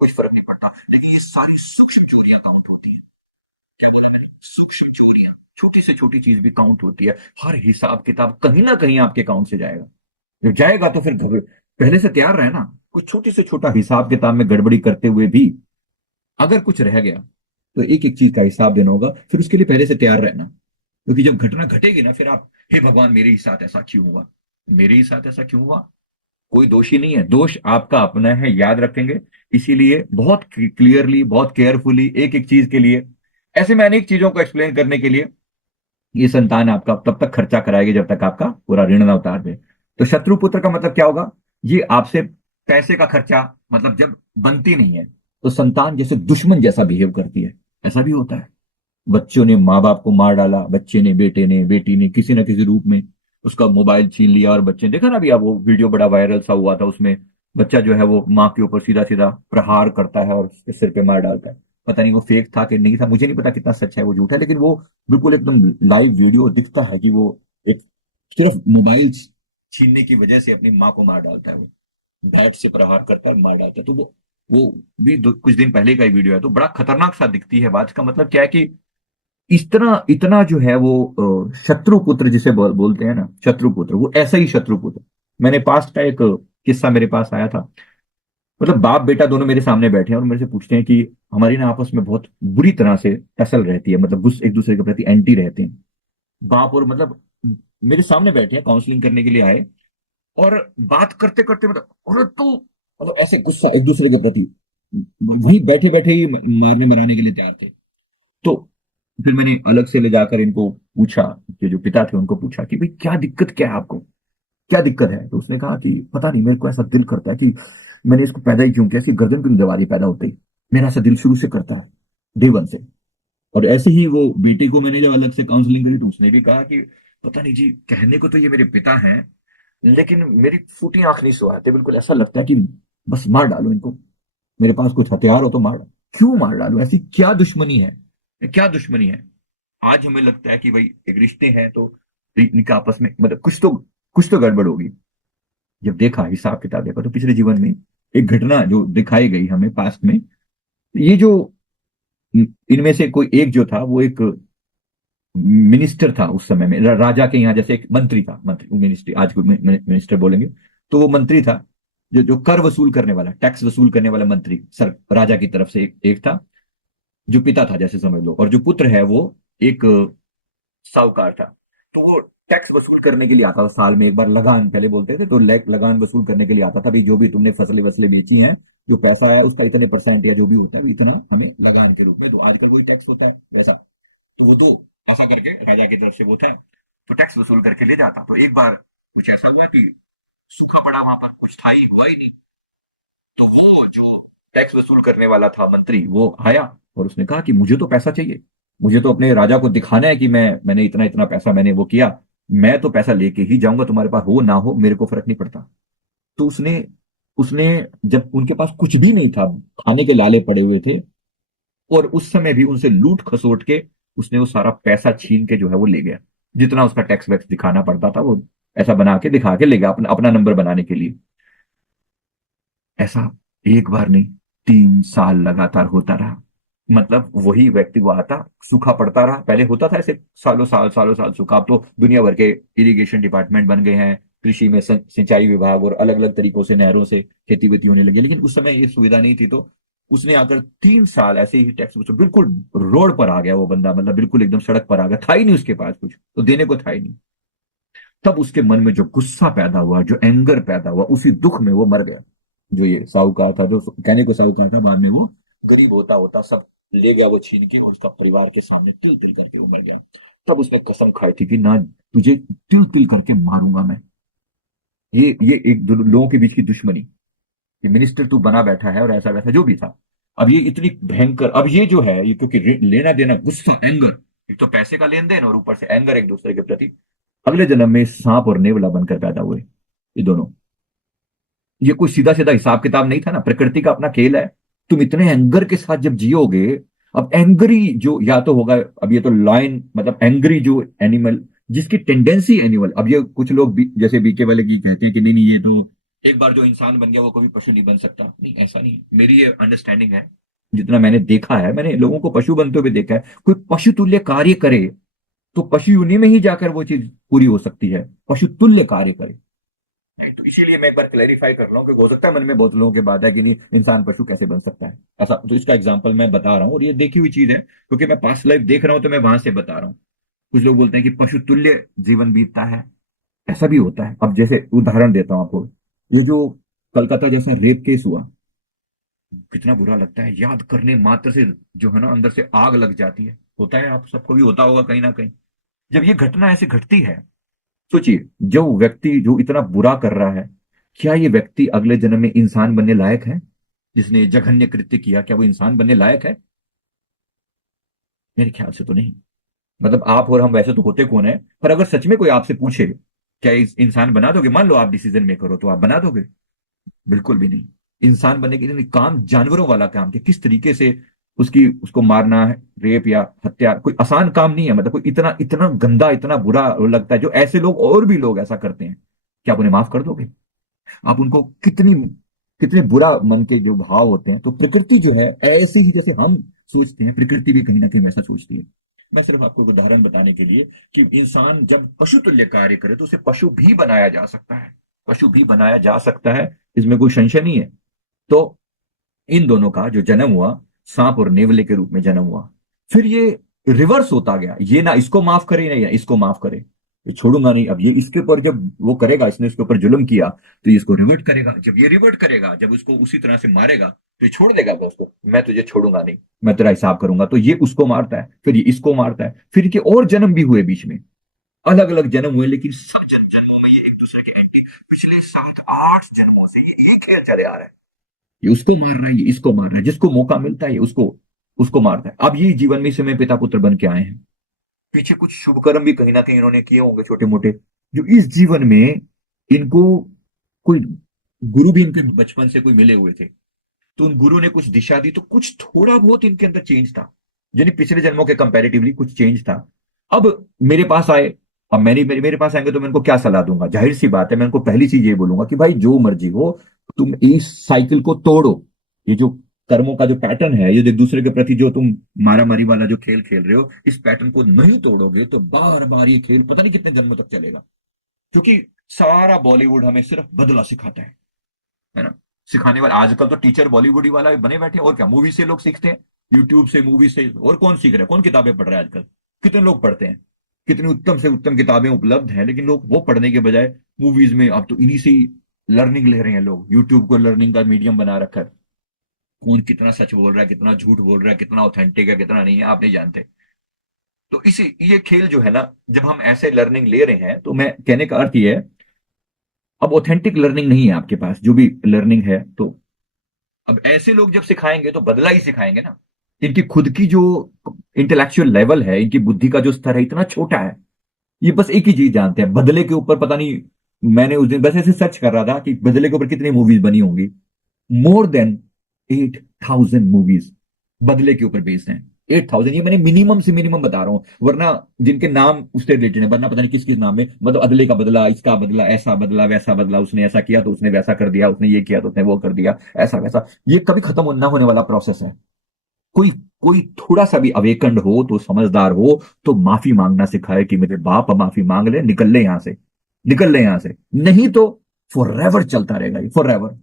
कुछ फर्क नहीं पड़ता। लेकिन ये सारी सूक्ष्म चोरियां काउंट होती है। क्या बोला मैंने? सूक्ष्म चोरियां, छोटी से छोटी चीज भी काउंट होती है। हर हिसाब किताब कहीं ना कहीं आपके अकाउंट से जाएगा, जब जाएगा तो फिर पहले से तैयार रहना। कुछ छोटे से छोटा हिसाब किताब में गड़बड़ी करते हुए भी अगर कुछ रह गया तो एक एक चीज का हिसाब देना होगा, फिर उसके लिए पहले से तैयार रहना। क्योंकि जब घटना घटेगी ना, फिर आप, हे भगवान मेरे ही साथ ऐसा क्यों हुआ, मेरे ही साथ ऐसा क्यों हुआ। कोई दोषी नहीं है, दोष आपका अपना है, याद रखेंगे। इसीलिए बहुत क्लियरली, बहुत केयरफुली, एक एक चीज के लिए, ऐसे में अनेक चीजों को एक्सप्लेन करने के लिए, ये संतान आपका तब तक खर्चा कराएगी जब तक आपका पूरा ऋण ना उतार दे। तो शत्रु पुत्र का मतलब क्या होगा? ये आपसे पैसे का खर्चा, मतलब जब बनती नहीं है तो संतान जैसे दुश्मन जैसा बिहेव करती है, ऐसा भी होता है। बच्चों ने माँ बाप को मार डाला, बच्चे ने, बेटे ने, बेटी ने, किसी न किसी रूप में उसका मोबाइल छीन लिया। और बच्चे ने देखा ना, अभी अब वो वीडियो बड़ा वायरल सा हुआ था, उसमें बच्चा जो है वो माँ के ऊपर सीधा सीधा प्रहार करता है और उसके सिर पे मार डालता है। पता नहीं वो फेक था कि नहीं था, मुझे नहीं पता कितना सच है वो झूठ है, लेकिन वो बिल्कुल एकदम लाइव वीडियो दिखता है कि वो एक सिर्फ मोबाइल छीनने की वजह से अपनी माँ को मार डालता है। वो बैट से प्रहार करता है, मार डालता है। तो वो भी कुछ दिन पहले का ही वीडियो है, तो बड़ा खतरनाक सा दिखती है बात। का मतलब क्या है कि इस तरह इतना जो है वो शत्रुपुत्र जिसे बोलते हैं ना, शत्रुपुत्र, वो ऐसा ही शत्रुपुत्र। मैंने पास्ट का एक किस्सा मेरे पास आया था। मतलब बाप बेटा दोनों मेरे सामने बैठे हैं और मेरे से पूछते हैं कि हमारी ना आपस में बहुत बुरी तरह से टसल रहती है, मतलब एक दूसरे के प्रति एंटी रहते हैं। बाप और मतलब मेरे सामने बैठे हैं, काउंसलिंग करने के लिए आए, और बात करते करते मतलब अरे तो मतलब ऐसे गुस्सा एक दूसरे के प्रति, वही बैठे बैठे ही मारने मराने के लिए तैयार थे। तो फिर मैंने अलग से ले जाकर इनको पूछा, कि जो पिता थे उनको पूछा कि भाई क्या दिक्कत, क्या है आपको, क्या दिक्कत है। तो उसने कहा कि पता नहीं, मेरे को ऐसा दिल करता है कि मैंने इसको पैदा ही क्यों किया, इसकी गर्दन क्यों दबा दी पैदा होते ही। मेरा ऐसा दिल शुरू से करता है, डे वन से। और ऐसे ही वो बेटी को मैंने जब अलग से काउंसलिंग करी तो उसने भी कहा कि पता नहीं जी, कहने को तो ये मेरे पिता हैं, लेकिन मेरी फूटी आंख नहीं सुहाते, बिल्कुल ऐसा लगता है कि बस मार डालो इनको, मेरे पास कुछ हथियार हो तो मार डालो। क्यों मार डालो, ऐसी क्या दुश्मनी है, क्या दुश्मनी है। आज हमें लगता है कि भाई एक रिश्ते हैं तो इनके आपस में मतलब कुछ तो गड़बड़ होगी। जब देखा, हिसाब किताब देखा, तो पिछले जीवन में एक घटना जो दिखाई गई हमें पास्ट में, ये जो इनमें से कोई एक जो था, वो एक मिनिस्टर था उस समय में, राजा के यहाँ, जैसे एक मंत्री था, मंत्री मिनिस्ट्री, आज को मिनिस्टर बोलेंगे, तो वो मंत्री था, जो जो कर वसूल करने वाला, टैक्स वसूल करने वाला मंत्री, सर राजा की तरफ से एक था, जो पिता था जैसे समझ लो, और जो पुत्र है वो एक साहूकार था। तो वो टैक्स वसूल करने के लिए आता था, साल में एक बार लगान पहले बोलते थे, तो लगान वसूल करने के लिए आता था, भाई जो भी तुमने फसलें वसलें बेची हैं, जो पैसा है उसका इतने परसेंट या जो भी होता है इतना हमें लगान के रूप में दो। आजकल वही टैक्स होता है वैसा। तो वो दो, ऐसा करके राजा की तरफ से वो था, तो टैक्स वसूल करके ले जाता। तो एक बार कुछ ऐसा हुआ कि सूखा पड़ा वहां पर, कुछ था ही, हुआ ही नहीं। तो वो जो टैक्स वसूल करने वाला था मंत्री, वो आया और उसने कहा कि मुझे तो पैसा चाहिए, मुझे तो अपने राजा को दिखाना है कि मैंने इतना इतना पैसा मैंने वो किया, मैं तो पैसा लेके ही जाऊंगा, तुम्हारे पास हो ना हो मेरे को फर्क नहीं पड़ता। तो उसने उसने जब उनके पास कुछ भी नहीं था, खाने के लाले पड़े हुए थे, और उस समय भी उनसे लूट खसोट के उसने वो सारा पैसा छीन के जो है वो ले गया। जितना उसका टैक्स वैक्स दिखाना पड़ता था वो ऐसा बना के दिखा के ले गया, अपना अपना नंबर बनाने के लिए। ऐसा एक बार नहीं, 3 साल लगातार होता रहा। मतलब वही व्यक्ति वो आता, सूखा पड़ता रहा, पहले होता था ऐसे सालों साल सूखा। अब तो दुनिया भर के इरिगेशन डिपार्टमेंट बन गए हैं, कृषि में सिंचाई विभाग, और अलग अलग तरीकों से नहरों से खेती वेती होने लगी, लेकिन उस समय ये सुविधा नहीं थी। तो उसने आकर 3 साल ऐसे ही टैक्स वसूल, बिल्कुल रोड पर आ गया वो बंदा, मतलब बिल्कुल एकदम सड़क पर आ गया, था ही नहीं उसके पास कुछ तो देने को था ही नहीं। तब उसके मन में जो गुस्सा पैदा हुआ, जो एंगर पैदा हुआ, उसी दुख में वो मर गया। जो ये साहूकार था, जो कहने को साहूकार था, बाद में वो गरीब होता होता सब ले गया वो छीन के, और उसका परिवार के सामने तिल तिल करके वो मर गया। तब उसने कसम खाई थी कि ना, तुझे तिल तिल करके मारूंगा मैं। ये एक लोगों के बीच की दुश्मनी, कि मिनिस्टर तू बना बैठा है और ऐसा वैसा जो भी था। अब ये इतनी भयंकर, अब ये जो है ये, क्योंकि लेना देना, गुस्सा, एंगर, एक तो पैसे का लेन देन और ऊपर से एंगर एक दूसरे के प्रति, अगले जन्म में सांप और नेवला बनकर पैदा हुए ये दोनों। ये कोई सीधा सीधा हिसाब किताब नहीं था ना, प्रकृति का अपना खेल है। तुम इतने एंगर के साथ जब जियोगे, अब एंग्री जो या तो होगा, अब ये तो लाइन मतलब एंग्री जो एनिमल, जिसकी टेंडेंसी एनिमल, अब ये कुछ लोग जैसे बीके वाले की कहते हैं कि नहीं नहीं, ये तो एक बार जो इंसान बन गया वो कभी पशु नहीं बन सकता। नहीं, ऐसा नहीं है, मेरी ये अंडरस्टैंडिंग है। जितना मैंने देखा है, मैंने लोगों को पशु बनते हुए देखा है। कोई पशु तुल्य कार्य करे तो पशु योनि में ही जाकर वो चीज पूरी हो सकती है, पशु तुल्य कार्य करे। नहीं, तो इसीलिए मैं एक बार क्लैरिफाई कर रहा हूँ, कि हो सकता है मन में बहुत लोगों की बात है कि नहीं, इंसान पशु कैसे बन सकता है ऐसा। तो इसका एग्जांपल मैं बता रहा हूँ, और ये देखी हुई चीज है, क्योंकि मैं पास्ट लाइफ देख रहा हूं तो मैं वहां से बता रहा हूँ। कुछ लोग बोलते हैं कि पशु तुल्य जीवन बीतता है, ऐसा भी होता है। अब जैसे उदाहरण देता हूँ आपको, ये जो कलकत्ता जैसा रेप केस हुआ, कितना बुरा लगता है, याद करने मात्र से जो है ना, अंदर से आग लग जाती है। होता है, आप सबको भी होता होगा कहीं ना कहीं। जब ये घटना ऐसे घटती है, सोचिए, जो व्यक्ति जो इतना बुरा कर रहा है, क्या ये व्यक्ति अगले जन्म में इंसान बनने लायक है? जिसने जघन्य कृत्य किया, क्या वो इंसान बनने लायक है? मेरे ख्याल से तो नहीं। मतलब आप और हम वैसे तो होते कौन है, पर अगर सच में कोई आपसे पूछे क्या इस इंसान बना दोगे, मान लो आप डिसीजन मेकर हो, तो आप बना दोगे? बिल्कुल भी नहीं। इंसान बनने के लिए काम जानवरों वाला काम कि किस तरीके से उसकी उसको मारना है, रेप या हत्या कोई आसान काम नहीं है। मतलब कोई इतना इतना गंदा इतना बुरा लगता है, जो ऐसे लोग और भी लोग ऐसा करते हैं, क्या आप उन्हें माफ कर दोगे? आप उनको कितनी कितने बुरा मन के जो भाव होते हैं, तो प्रकृति जो है ऐसे ही जैसे हम सोचते हैं, प्रकृति भी कहीं ना कहीं वैसा सोचती है। मैं सिर्फ आपको एक उदाहरण बताने के लिए कि इंसान जब पशु तुल्य कार्य करे तो उसे पशु भी बनाया जा सकता है। पशु भी बनाया जा सकता है, इसमें कोई संशय नहीं है। तो इन दोनों का जो जन्म हुआ, सांप और नेवले के रूप में जन्म हुआ, फिर ये रिवर्स होता गया, ये ना इसको माफ करे ना इसको माफ करे। ये छोड़ूंगा नहीं, अब ये इसके ऊपर जब वो करेगा, इसने इसके ऊपर जुल्म किया, तो ये इसको रिवर्ट करेगा, जब ये रिवर्ट करेगा, जब उसको उसी तरह से मारेगा, तो ये छोड़ देगा बस उसको, मैं तुझे छोड़ूंगा नहीं, मैं तेरा हिसाब करूंगा। तो ये उसको मारता है, फिर ये इसको मारता है, फिर के और जन्म भी हुए बीच में, अलग अलग जन्म हुए, लेकिन सब जन्मों में ये एक दूसरे के एंटी, पिछले 7-8 जन्मों से ये खेल चले आ रहा है। ये उसको मार रहा है, ये इसको मार रहा है, जिसको मौका मिलता है ये उसको उसको मारता है। अब ये जीवन में इस समय पिता पुत्र बन के आए हैं, पीछे कुछ शुभ कर्म भी कहीं ना कहीं इन्होंने किए होंगे छोटे मोटे, जो इस जीवन में इनको कोई गुरु भी इनके बचपन से कोई मिले हुए थे, तो उन गुरु ने कुछ दिशा दी, तो कुछ थोड़ा बहुत इनके अंदर चेंज था, यानी पिछले जन्मों के कंपैरेटिवली कुछ चेंज था। अब मेरे पास आए, अब मेरे पास आएंगे तो मैं इनको क्या सलाह दूंगा? जाहिर सी बात है, मैं इनको पहली चीज ये बोलूंगा कि भाई जो मर्जी हो, तुम इस साइकिल को तोड़ो। ये जो कर्मों का जो पैटर्न है, ये एक दूसरे के प्रति जो तुम मारा मारी वाला जो खेल खेल रहे हो, इस पैटर्न को नहीं तोड़ोगे तो बार बार ये खेल पता नहीं कितने जन्मों तक चलेगा। क्योंकि सारा बॉलीवुड हमें सिर्फ बदला सिखाता है ना। सिखाने वाला आजकल तो टीचर बॉलीवुड ही वाला भी बने बैठे हैं, और क्या मूवी से लोग सीखते हैं, यूट्यूब से मूवी से। और कौन सीख रहा है, कौन किताबें पढ़ रहा है आजकल? कितने लोग पढ़ते हैं? कितनी उत्तम से उत्तम किताबें उपलब्ध हैं, लेकिन लोग वो पढ़ने के बजाय मूवीज में, अब तो इन्हीं से ही लर्निंग ले रहे हैं लोग। यूट्यूब को लर्निंग का मीडियम बना रखा है। कौन कितना सच बोल रहा है, कितना झूठ बोल रहा है, कितना ऑथेंटिक है, कितना नहीं है, आप नहीं जानते। तो इसी ये खेल जो है ना, जब हम ऐसे लर्निंग ले रहे हैं, तो मैं कहने का अर्थ ये है, अब ऑथेंटिक लर्निंग नहीं है आपके पास, जो भी लर्निंग है, तो अब ऐसे लोग जब सिखाएंगे तो बदला ही सिखाएंगे ना। इनकी खुद की जो इंटेलेक्चुअल लेवल है, इनकी बुद्धि का जो स्तर है, इतना छोटा है। ये बस एक ही चीज जानते हैं, बदले के ऊपर पता नहीं। मैंने उस दिन बस ऐसे सर्च कर रहा था कि बदले के ऊपर कितनी मूवीज बनी होंगी। मोर देन 8,000 मूवीज बदले के ऊपर बेस्ड हैं। 8,000, ये मैंने मिनिमम से मिनिमम बता रहा हूं, वरना जिनके नाम उससे रिलेटेड है, वरना पता नहीं किस किस नाम में, मतलब अदले का बदला, इसका बदला, ऐसा बदला, वैसा बदला, उसने ऐसा किया तो उसने वैसा कर दिया, उसने ये किया तो उसने वो कर दिया, ऐसा वैसा। ये कभी खत्म ना होने वाला प्रोसेस है। कोई कोई थोड़ा सा भी अवेकंड हो, तो समझदार हो, तो माफी मांगना सिखाए कि मेरे बाप माफी मांग ले, निकल ले यहां से, निकल ले यहां से। नहीं तो फॉर एवर चलता रहेगा ये, फॉर एवर।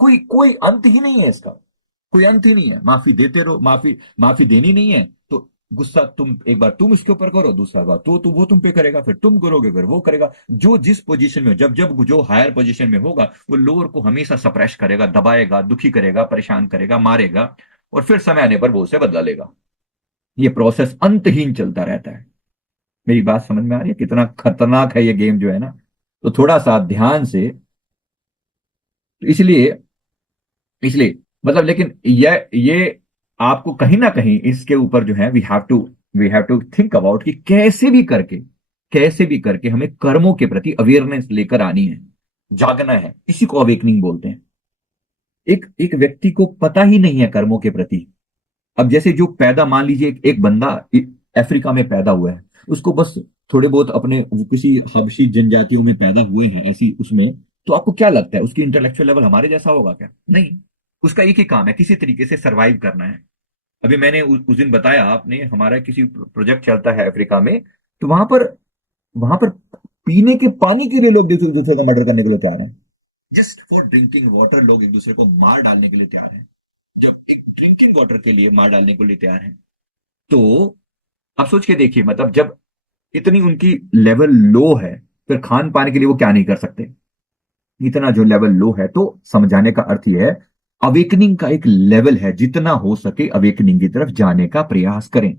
कोई कोई अंत ही नहीं है इसका, कोई अंत ही नहीं है। माफी देते रहो, माफी माफी देनी नहीं है तो गुस्सा तुम एक बार तुम इसके ऊपर करो, दूसरा बार तो वो तुम पे करेगा, फिर तुम करोगे, फिर वो करेगा। जो जिस पोजीशन में हो, जब जब जो हायर पोजीशन में होगा, वो लोअर को हमेशा सप्रेश करेगा, दबाएगा, दुखी करेगा, परेशान करेगा, मारेगा, और फिर समय आने पर वो उसे बदला लेगा। ये प्रोसेस अंतहीन चलता रहता है। मेरी बात समझ में आ रही है कितना खतरनाक है ये गेम जो है ना? तो थोड़ा सा ध्यान से, तो इसलिए इसलिए मतलब, लेकिन ये आपको कहीं ना कहीं इसके ऊपर जो है, we have to think about कि कैसे भी करके हमें कर्मों के प्रति अवेयरनेस लेकर आनी है, जागना है। इसी को अवेकनिंग बोलते हैं। एक एक व्यक्ति को पता ही नहीं है कर्मों के प्रति। अब जैसे जो पैदा, मान लीजिए एक बंदा अफ्रीका में पैदा हुआ है, उसको बस थोड़े बहुत अपने वो किसी हबशी जनजातियों में पैदा हुए हैं ऐसी उसमें, तो आपको क्या लगता है उसकी इंटेलेक्चुअल लेवल हमारे जैसा होगा क्या? नहीं। उसका एक ही काम है, किसी तरीके से सरवाइव करना है। अभी मैंने उस दिन बताया, आपने हमारा किसी प्रोजेक्ट चलता है अफ्रीका में, तो वहां पर पीने के पानी के लिए लोग दूसरे दूसरे को मर्डर करने के लिए तैयार हैं। जस्ट फॉर ड्रिंकिंग वाटर लोग एक दूसरे को मार डालने के लिए तैयार हैं। एक ड्रिंकिंग वाटर के लिए मार डालने के लिए तैयार हैं। तो आप सोच के देखिए, मतलब जब इतनी उनकी लेवल लो है, फिर खान पान के लिए वो क्या नहीं कर सकते? इतना जो लेवल लो है, तो समझाने का अर्थ यह है, अवेकनिंग का एक लेवल है, जितना हो सके अवेकनिंग की तरफ जाने का प्रयास करें।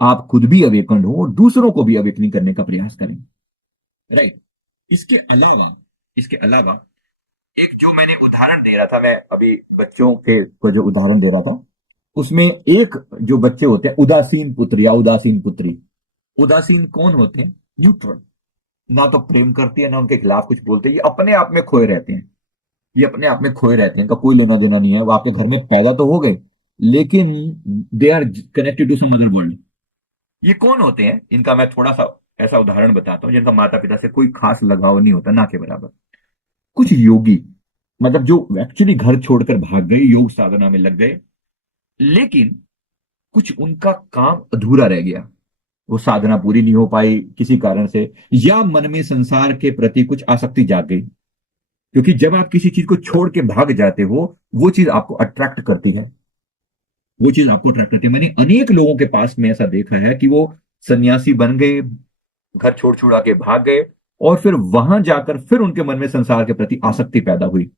आप खुद भी अवेकन हो और दूसरों को भी अवेकनिंग करने का प्रयास करें। राइट। इसके अलावा इसके अलावा एक जो मैंने उदाहरण दे रहा था, मैं अभी बच्चों के को जो उदाहरण दे रहा था, उसमें एक जो बच्चे होते हैं उदासीन पुत्र या उदासीन पुत्री। उदासीन कौन होते हैं? न्यूट्रल। ना तो प्रेम करती है ना उनके खिलाफ कुछ बोलते हैं, ये अपने आप में खोए रहते हैं। ये अपने आप में खोए रहते हैं, इनका कोई लेना देना नहीं है। वो आपके घर में पैदा तो हो गए, लेकिन they are connected to some other world. ये कौन होते हैं? इनका मैं थोड़ा सा ऐसा उदाहरण बताता हूँ, जिनका माता पिता से कोई खास लगाव नहीं होता, ना के बराबर। कुछ योगी, मतलब जो एक्चुअली घर छोड़कर भाग गए, योग साधना में लग गए, लेकिन कुछ उनका काम अधूरा रह गया। वो साधना पूरी नहीं हो पाई किसी कारण से, या मन में संसार के प्रति कुछ आसक्ति जाग गई। क्योंकि जब आप किसी चीज को छोड़ के भाग जाते हो, वो चीज आपको अट्रैक्ट करती है। वो चीज आपको अट्रैक्ट करती है। मैंने अनेक लोगों के पास में ऐसा देखा है कि वो सन्यासी बन गए, घर छोड़ छुड़ा के भाग गए, और फिर वहां जाकर फिर उनके मन में संसार के प्रति आसक्ति पैदा हुई।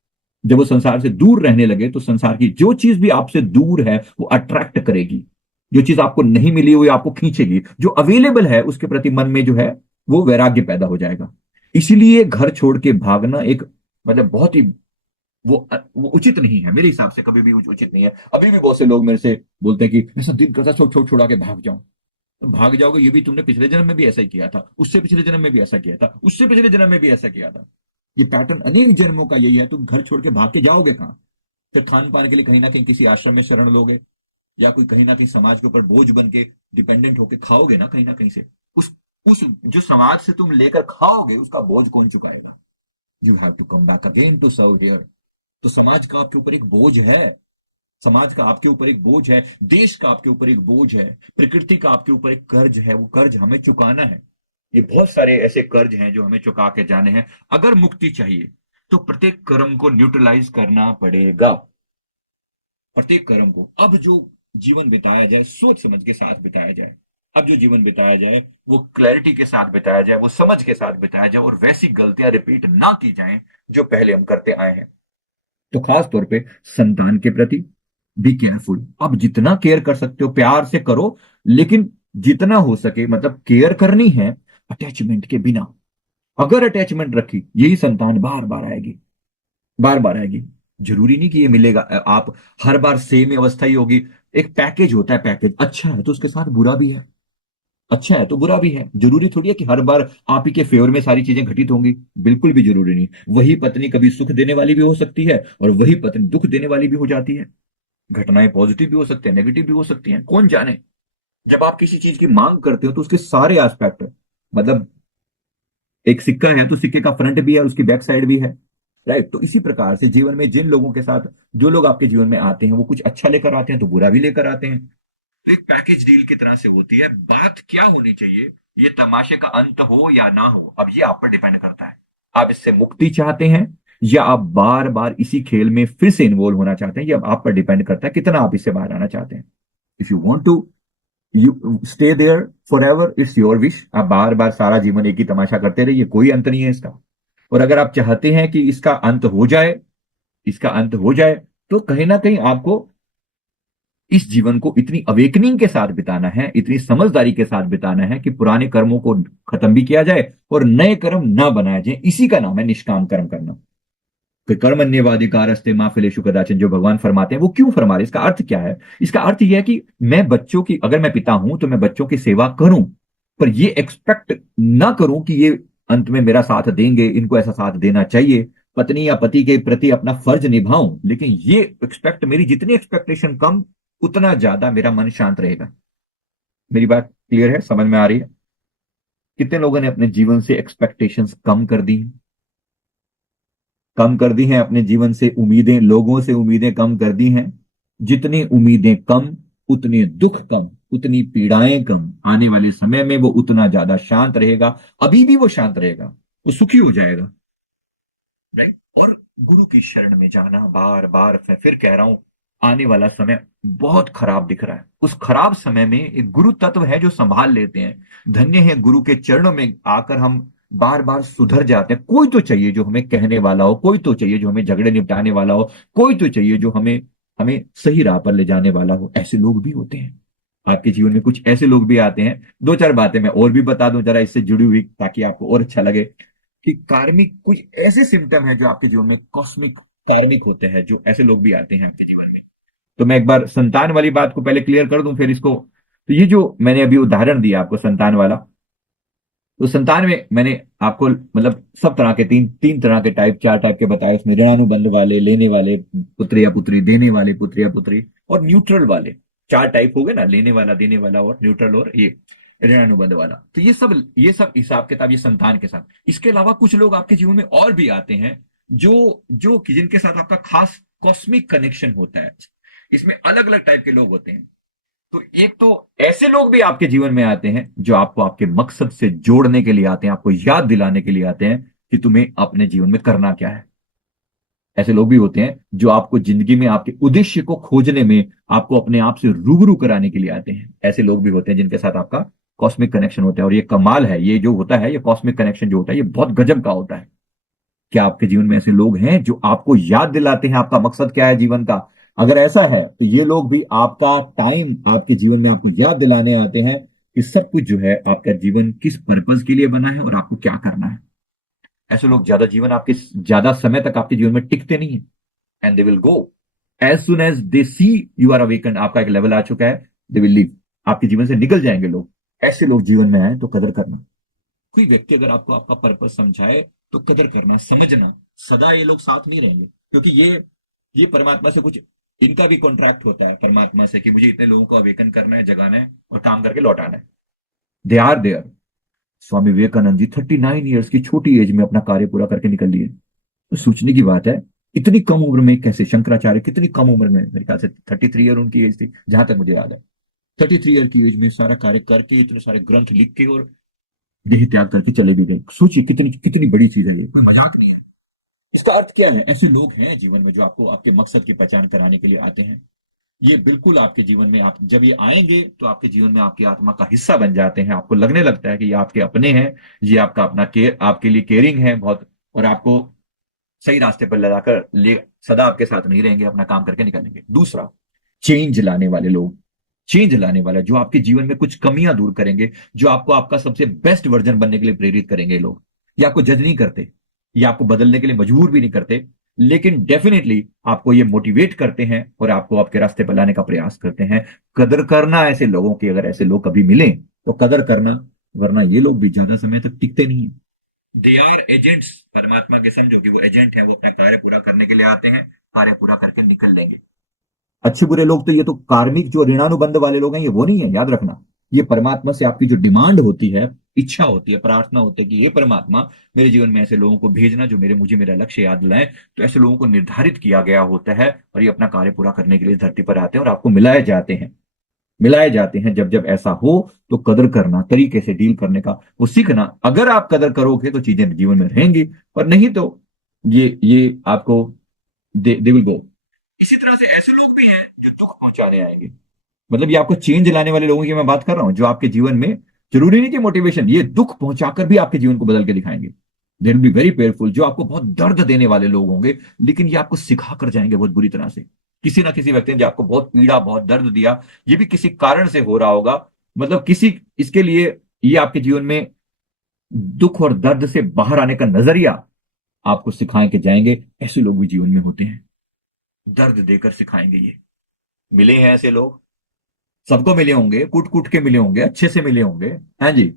जब वो संसार से दूर रहने लगे, तो संसार की जो चीज भी आपसे दूर है वो अट्रैक्ट करेगी। जो चीज आपको नहीं मिली वो आपको खींचेगी। जो अवेलेबल है उसके प्रति मन में जो है वो वैराग्य पैदा हो जाएगा। इसीलिए घर छोड़ के भागना एक, मतलब बहुत ही, वो उचित नहीं है मेरे हिसाब से, कभी भी उचित नहीं है। अभी भी बहुत से लोग मेरे से बोलते हैं कि ऐसा दिल करता छोड़ छोड़ छुड़ा के भाग जाऊं। तो भाग जाओगे, ये भी तुमने पिछले जन्म में भी ऐसा ही किया था, उससे पिछले जन्म में भी ऐसा किया था, उससे पिछले जन्म में भी ऐसा किया था। ये पैटर्न अनेक जन्मों का यही है। तुम घर छोड़ के भाग के जाओगे कहां? फिर खान पान के लिए कहीं ना कहीं किसी आश्रम में शरण लोगे, या कोई कहीं ना कहीं समाज के ऊपर बोझ बन के डिपेंडेंट होके खाओगे ना कहीं ना कहीं से। उस जो समाज से तुम लेकर खाओगे उसका बोझ कौन चुकाएगा? You have to come back again to serve here. तो समाज का आपके ऊपर एक बोझ है। समाज का आपके ऊपर एक बोझ है, देश का आपके ऊपर एक बोझ है, प्रकृति का आपके ऊपर एक कर्ज है। वो कर्ज हमें चुकाना है। ये बहुत सारे ऐसे कर्ज हैं जो हमें चुका के जाने हैं। अगर मुक्ति चाहिए तो प्रत्येक कर्म को न्यूट्रलाइज करना पड़ेगा। प्रत्येक कर्म को, अब जो जीवन बिताया जाए सोच समझ के साथ बिताया जाए। अब जो जीवन बिताया जाए वो क्लैरिटी के साथ बिताया जाए, वो समझ के साथ बिताया जाए, और वैसी गलतियां रिपीट ना की जाएं जो पहले हम करते आए हैं। तो खास तौर पे संतान के प्रति बी केयरफुल। अब जितना केयर कर सकते हो प्यार से करो, लेकिन जितना हो सके, मतलब केयर करनी है अटैचमेंट के बिना। अगर अटैचमेंट रखी, यही संतान बार बार आएगी, बार बार आएगी। जरूरी नहीं कि ये मिलेगा आप हर बार सेम अवस्था ही होगी। एक पैकेज होता है, पैकेज अच्छा है तो उसके साथ बुरा भी है, अच्छा है तो बुरा भी है। जरूरी थोड़ी है कि हर बार आप ही के फेवर में सारी चीजें घटित होंगी, बिल्कुल भी जरूरी नहीं। वही पत्नी कभी सुख देने वाली भी हो सकती है, और वही पत्नी दुख देने वाली भी हो जाती है। घटनाएं पॉजिटिव भी हो सकती है, नेगेटिव भी हो सकती हैं, कौन जाने। जब आप किसी चीज की मांग करते हो तो उसके सारे एस्पेक्ट, मतलब एक सिक्का है तो सिक्के का फ्रंट भी है, उसकी बैक साइड भी है, राइट। तो इसी प्रकार से जीवन में जिन लोगों के साथ, जो लोग आपके जीवन में आते हैं, वो कुछ अच्छा लेकर आते हैं तो बुरा भी लेकर आते हैं। तो एक पैकेज डील की तरह से होती है। बात क्या होनी चाहिए, ये तमाशे का अंत हो या ना हो, अब ये आप पर डिपेंड करता है। आप इससे मुक्ति चाहते हैं या आप बार बार इसी खेल में फिर से इन्वॉल्व होना चाहते हैं, ये अब आप पर डिपेंड करता है कितना आप इससे बाहर आना चाहते हैं। If you want to you stay there forever, it's your wish. आप बार बार सारा जीवन एक ही तमाशा करते रहिए, कोई अंत नहीं है इसका। और अगर आप चाहते हैं कि इसका अंत हो जाए, इसका अंत हो जाए, तो कहीं ना कहीं आपको इस जीवन को इतनी अवेकनिंग के साथ बिताना है, इतनी समझदारी के साथ बिताना है कि पुराने कर्मों को खत्म भी किया जाए और नए कर्म ना बनाए जाए। इसी का नाम है निष्काम कर्म करना। कि कर्मण्येवाधिकारस्ते मा फलेषु कदाचन, जो भगवान फरमाते हैं वो क्यों फरमा रहे हैं? इसका अर्थ क्या है? इसका अर्थ यह है कि मैं बच्चों की, अगर मैं पिता हूं तो मैं बच्चों की सेवा करूं, पर ये एक्सपेक्ट ना करूं कि ये अंत में मेरा साथ देंगे, इनको ऐसा साथ देना चाहिए। पत्नी या पति के प्रति अपना फर्ज निभाऊं, लेकिन ये एक्सपेक्ट, मेरी जितनी एक्सपेक्टेशन कम, उतना ज्यादा मेरा मन शांत रहेगा। मेरी बात क्लियर है, समझ में आ रही है? कितने लोगों ने अपने जीवन से एक्सपेक्टेशंस कम कर दी हैं? कम कर दी हैं अपने जीवन से उम्मीदें, लोगों से उम्मीदें कम कर दी हैं। जितनी उम्मीदें कम, उतने दुख कम, उतनी पीड़ाएं कम। आने वाले समय में वो उतना ज्यादा शांत रहेगा। अभी भी वो शांत रहेगा, वो सुखी हो जाएगा, राइट। और गुरु की शरण में जाना, बार बार फिर कह रहा हूं, आने वाला समय बहुत खराब दिख रहा है। उस खराब समय में एक गुरु तत्व है जो संभाल लेते हैं। धन्य है गुरु के चरणों में आकर हम बार बार सुधर जाते हैं। कोई तो चाहिए जो हमें कहने वाला हो, कोई तो चाहिए जो हमें झगड़े निपटाने वाला हो, कोई तो चाहिए जो हमें हमें सही राह पर ले जाने वाला हो। ऐसे लोग भी होते हैं आपके जीवन में, कुछ ऐसे लोग भी आते हैं। दो चार बातें मैं और भी बता दूं जरा इससे जुड़ी हुई, ताकि आपको और अच्छा लगे कि कार्मिक कुछ ऐसे सिम्टम है जो आपके जीवन में कॉस्मिक कार्मिक होते हैं, जो ऐसे लोग भी आते हैं आपके जीवन में। तो मैं एक बार संतान वाली बात को पहले क्लियर कर दूं, फिर इसको। तो ये जो मैंने अभी उदाहरण दिया आपको संतान वाला, तो संतान में मैंने आपको मतलब सब तरह के तीन तीन तरह के टाइप, चार टाइप के बताए उसमें, ऋणानुबंध वाले, लेने वाले पुत्र या पुत्री, देने वाले पुत्र या पुत्री, और न्यूट्रल वाले। चार टाइप हो गए ना, लेने वाला, देने वाला, और न्यूट्रल, और ये ऋणानुबंध वाला। तो ये सब हिसाब किताब ये संतान के साथ। इसके अलावा कुछ लोग आपके जीवन में और भी आते हैं जो जो जिनके साथ आपका खास कॉस्मिक कनेक्शन होता है। इसमें अलग अलग टाइप के लोग होते हैं। तो एक तो ऐसे लोग भी आपके जीवन में आते हैं जो आपको आपके मकसद से जोड़ने के लिए आते हैं, आपको याद दिलाने के लिए आते हैं कि तुम्हें अपने जीवन में करना क्या है। ऐसे लोग भी होते हैं जो आपको जिंदगी में आपके उद्देश्य को खोजने में, आपको अपने आप से रूबरू कराने के लिए आते हैं। ऐसे लोग भी होते हैं जिनके साथ आपका कॉस्मिक कनेक्शन होता है। और ये कमाल है, ये जो होता है, ये कॉस्मिक कनेक्शन जो होता है, ये बहुत गजब का होता है। क्या आपके जीवन में ऐसे लोग हैं जो आपको याद दिलाते हैं आपका मकसद क्या है जीवन का? अगर ऐसा है तो ये लोग भी आपका टाइम आपके जीवन में आपको याद दिलाने आते हैं कि सब कुछ जो है, आपका जीवन किस पर्पज के लिए बना है और आपको क्या करना है। ऐसे लोग ज्यादा समय तक आपके जीवन में टिकते नहीं है। And they will go as soon as they see you are awaken, आपका एक लेवल आ चुका है, दे विल लीव, आपके जीवन से निकल जाएंगे लोग। ऐसे लोग जीवन में आए तो कदर करना। कोई व्यक्ति अगर आपको आपका पर्पस समझाए तो कदर करना, समझना। सदा ये लोग साथ नहीं रहेंगे, क्योंकि ये परमात्मा से कुछ, इनका भी कॉन्ट्रैक्ट होता है परमात्मा से कि मुझे इतने लोगों को अवेकन करना है, जगाना है और काम करके लौटाना है। They are there. Swami Vivekananda ji 39 years की छोटी एज में अपना कार्य पूरा करके निकल लिए। तो सोचने की बात है, इतनी कम उम्र में कैसे? शंकराचार्य कितनी कम उम्र में, मेरे ख्याल से 33 ईयर उनकी एज थी जहां तक मुझे याद है। 33 ईयर की एज में सारा कार्य करके, इतने सारे ग्रंथ लिख के, और देह त्याग करके चले भी गए। सोचिए कितनी कितनी बड़ी चीज है ये, कोई मजाक नहीं है। इसका अर्थ क्या है? ऐसे लोग हैं जीवन में जो आपको आपके मकसद की पहचान कराने के लिए आते हैं। ये बिल्कुल आपके जीवन में, आप जब ये आएंगे तो आपके जीवन में आपकी आत्मा का हिस्सा बन जाते हैं। आपको लगने लगता है कि ये आपके अपने हैं, ये आपका अपना केयर, आपके लिए केयरिंग है बहुत, और आपको सही रास्ते पर लगाकर ले, सदा आपके साथ नहीं रहेंगे, अपना काम करके निकलेंगे। दूसरा, चेंज लाने वाले लोग। चेंज लाने वाला, जो आपके जीवन में कुछ कमियां दूर करेंगे, जो आपको आपका सबसे बेस्ट वर्जन बनने के लिए प्रेरित करेंगे। लोग ये आपको जज नहीं करते, ये आपको बदलने के लिए मजबूर भी नहीं करते, लेकिन डेफिनेटली आपको ये मोटिवेट करते हैं और आपको आपके रास्ते पर लाने का प्रयास करते हैं। कदर करना ऐसे लोगों की, अगर ऐसे लोग कभी मिले तो कदर करना, वरना ये लोग भी ज्यादा समय तक टिकते नहीं है। दे आर एजेंट्स, परमात्मा के समझो कि वो एजेंट है, वो अपना कार्य पूरा करने के लिए आते हैं, कार्य पूरा करके निकल लेंगे। अच्छे बुरे लोग तो, ये तो कार्मिक जो ऋणानुबंध वाले लोग हैं, ये वो नहीं है, याद रखना। ये परमात्मा से आपकी जो डिमांड होती है, इच्छा होती है, प्रार्थना होती है कि ये परमात्मा मेरे जीवन में ऐसे लोगों को भेजना जो मुझे मेरा लक्ष्य याद दिलाएं। तो ऐसे लोगों को निर्धारित किया गया होता है और ये अपना कार्य पूरा करने के लिए धरती पर आते हैं और आपको मिलाए जाते हैं। जब जब ऐसा हो तो कदर करना, तरीके से डील करने का वो सीखना। अगर आप कदर करोगे तो चीजें जीवन में रहेंगी, और नहीं तो ये आपको दे विल गो। इसी तरह से ऐसे लोग भी हैं जो दुख पहुंचाने आएंगे। मतलब ये आपको चेंज लाने वाले लोगों की मैं बात कर रहा हूं, जो आपके जीवन में, जरूरी नहीं कि मोटिवेशन, ये दुख पहुंचाकर भी आपके जीवन को बदल के दिखाएंगे। They will be very powerful. जो आपको बहुत दर्द देने वाले लोग होंगे, लेकिन ये आपको सिखा कर जाएंगे बहुत बुरी तरह से। किसी ना किसी व्यक्ति ने जो आपको बहुत पीड़ा, बहुत दर्द दिया, ये भी किसी कारण से हो रहा होगा, मतलब किसी, इसके लिए ये आपके जीवन में दुख और दर्द से बाहर आने का नजरिया आपको सिखाए के जाएंगे। ऐसे लोग भी जीवन में होते हैं, दर्द देकर सिखाएंगे ये। मिले हैं ऐसे लोग, सबको मिले होंगे, कूट कूट के मिले होंगे, अच्छे से मिले होंगे। हाँ जी,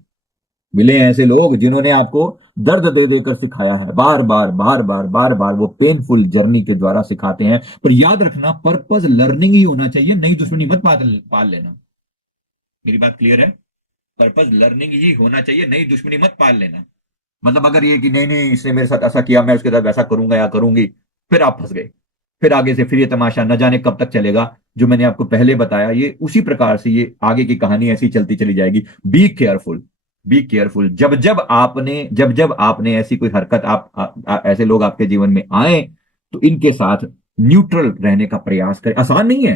मिले हैं ऐसे लोग जिन्होंने आपको दर्द दे देकर सिखाया है, बार बार बार बार बार बार वो पेनफुल जर्नी के द्वारा सिखाते हैं। पर याद रखना, पर्पस लर्निंग ही होना चाहिए, नई दुश्मनी मत पाल लेना। मेरी बात क्लियर है? पर्पस लर्निंग ही होना चाहिए, नई दुश्मनी मत पाल लेना। मतलब अगर ये कि नहीं नहीं इसने मेरे साथ ऐसा किया, मैं उसके साथ वैसा करूंगा या करूंगी, फिर आप फंस गए। फिर आगे से फिर ये तमाशा न जाने कब तक चलेगा। जो मैंने आपको पहले बताया, ये उसी प्रकार से ये आगे की कहानी ऐसी चलती चली जाएगी। Be careful, be careful. जब जब आपने ऐसी कोई हरकत, ऐसे लोग आपके जीवन में आए, तो इनके साथ न्यूट्रल रहने का प्रयास करें। आसान नहीं है,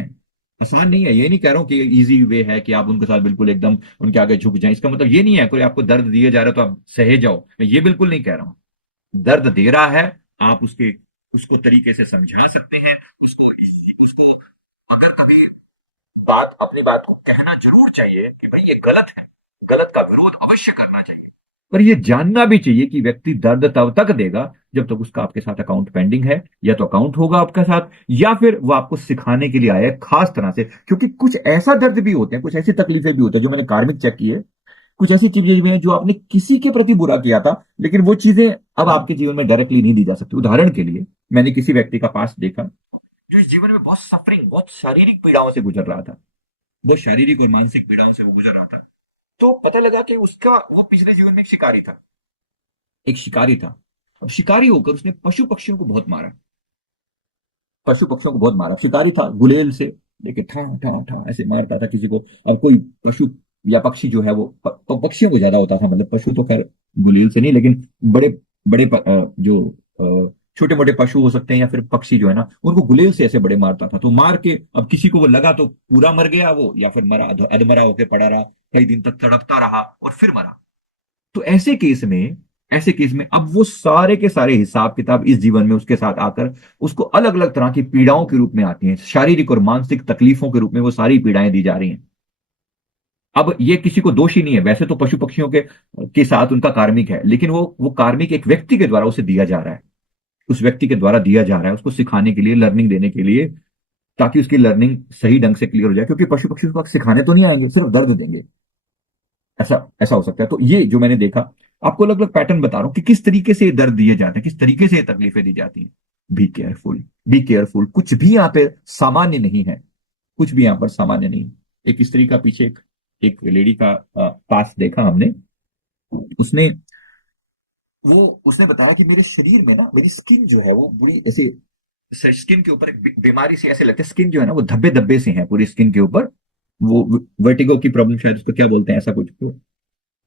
ये नहीं कह रहा हूं कि इजी वे है कि आप उनके साथ बिल्कुल एकदम उनके आगे झुक जाएं। इसका मतलब ये नहीं है कोई आपको दर्द दिए जा रहा है तो आप सहे जाओ, मैं ये बिल्कुल नहीं कह रहा हूं। दर्द दे रहा है, आप उसको तरीके से समझा सकते हैं, उसको उसको अगर कभी अपनी बात को कहना जरूर चाहिए कि भाई ये गलत है, गलत का विरोध अवश्य करना चाहिए। पर ये जानना भी चाहिए कि व्यक्ति दर्द तब तक देगा जब तक उसका आपके साथ अकाउंट पेंडिंग है। या तो अकाउंट होगा आपके साथ, या फिर वो आपको सिखाने के लिए आया है खास तरह से। क्योंकि कुछ ऐसा दर्द भी होते हैं, कुछ ऐसी तकलीफें भी होती है जो मैंने कार्मिक चेक की है। कुछ ऐसी चीजें भी हैं जो आपने किसी के प्रति बुरा किया था, लेकिन वो चीजें अब आपके जीवन में डायरेक्टली नहीं दी जा सकती। उदाहरण के लिए, मैंने किसी व्यक्ति का पास देखा जो इस जीवन में बहुत सफरिंग, बहुत शारीरिक पीड़ाओं से गुजर रहा था। बहुत शारीरिक और मानसिक पीड़ाओं से वो गुजर रहा था। तो पता लगा कि उसका वो पिछले जीवन में एक शिकारी था। एक शिकारी था। अब शिकारी होकर उसने पशु पक्षियों को बहुत मारा। पशु पक्षियों को बहुत मारा। शिकारी था, गुलेल से लेके ठा ठा ठा ऐसे मारता था किसी को। अब कोई पशु या पक्षी जो है वो पक्षियों को ज्यादा होता था, मतलब पशु तो खैर गुलेल से नहीं, लेकिन बड़े बड़े जो छोटे मोटे पशु हो सकते हैं या फिर पक्षी जो है ना, उनको गुलेल से ऐसे बड़े मारता था। तो मार के अब किसी को वो लगा तो पूरा मर गया वो, या फिर मरा, अधमरा होकर पड़ा रहा, कई दिन तक तड़पता रहा और फिर मरा। तो ऐसे केस में अब वो सारे के सारे हिसाब किताब इस जीवन में उसके साथ आकर उसको अलग अलग तरह की पीड़ाओं के रूप में आती हैं, शारीरिक और मानसिक तकलीफों के रूप में वो सारी पीड़ाएं दी जा रही हैं। अब ये किसी को दोषी नहीं है, वैसे तो पशु पक्षियों के साथ उनका कार्मिक है, लेकिन वो कार्मिक एक व्यक्ति के द्वारा उसे दिया जा रहा है। उस व्यक्ति के द्वारा दिया जा रहा है उसको सिखाने के लिए, लर्निंग देने के लिए, ताकि उसकी लर्निंग सही ढंग से क्लियर हो जाए। क्योंकि पशु पक्षी उसको सिखाने तो नहीं आएंगे, सिर्फ दर्द देंगे। ऐसा ऐसा हो सकता है। तो ये जो मैंने देखा, आपको अलग अलग पैटर्न बता रहा हूं कि किस तरीके से ये दर्द दिए जाते हैं, किस तरीके से ये तकलीफें दी जाती हैं। Be careful, be careful. कुछ भी यहाँ पे सामान्य नहीं है। कुछ भी यहाँ पर सामान्य नहीं। एक स्त्री का पीछे एक लेडी का पास देखा हमने। उसने वो उसने बताया कि मेरे शरीर में ना, मेरी स्किन जो है वो बुरी ऐसे, स्किन के ऊपर एक बीमारी से ऐसे लगता है, स्किन जो है ना वो धब्बे धब्बे से हैं पूरी स्किन के ऊपर। वो वर्टिगो की प्रॉब्लम, शायद उसको क्या बोलते हैं, ऐसा कुछ।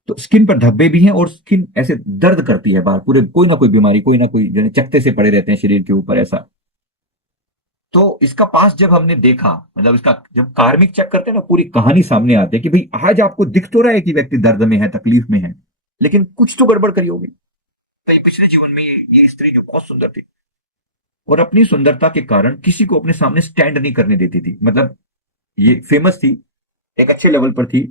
तो स्किन पर धब्बे भी हैं और स्किन ऐसे दर्द करती है बाहर पूरे, कोई ना कोई बीमारी, कोई ना कोई जो है चकते से पड़े रहते हैं शरीर के ऊपर ऐसा। तो इसका पास जब हमने देखा, मतलब इसका जब कार्मिक चेक करते हैं ना, पूरी कहानी सामने आती है कि भाई आज आपको दिख तो रहा है कि व्यक्ति दर्द में है, तकलीफ में है, लेकिन कुछ तो गड़बड़ करी होगी। तो ये पिछले जीवन में ये स्त्री जो बहुत सुंदर थी और अपनी सुंदरता के कारण किसी को अपने सामने स्टैंड नहीं करने देती थी। मतलब ये फेमस थी, एक अच्छे लेवल पर थी।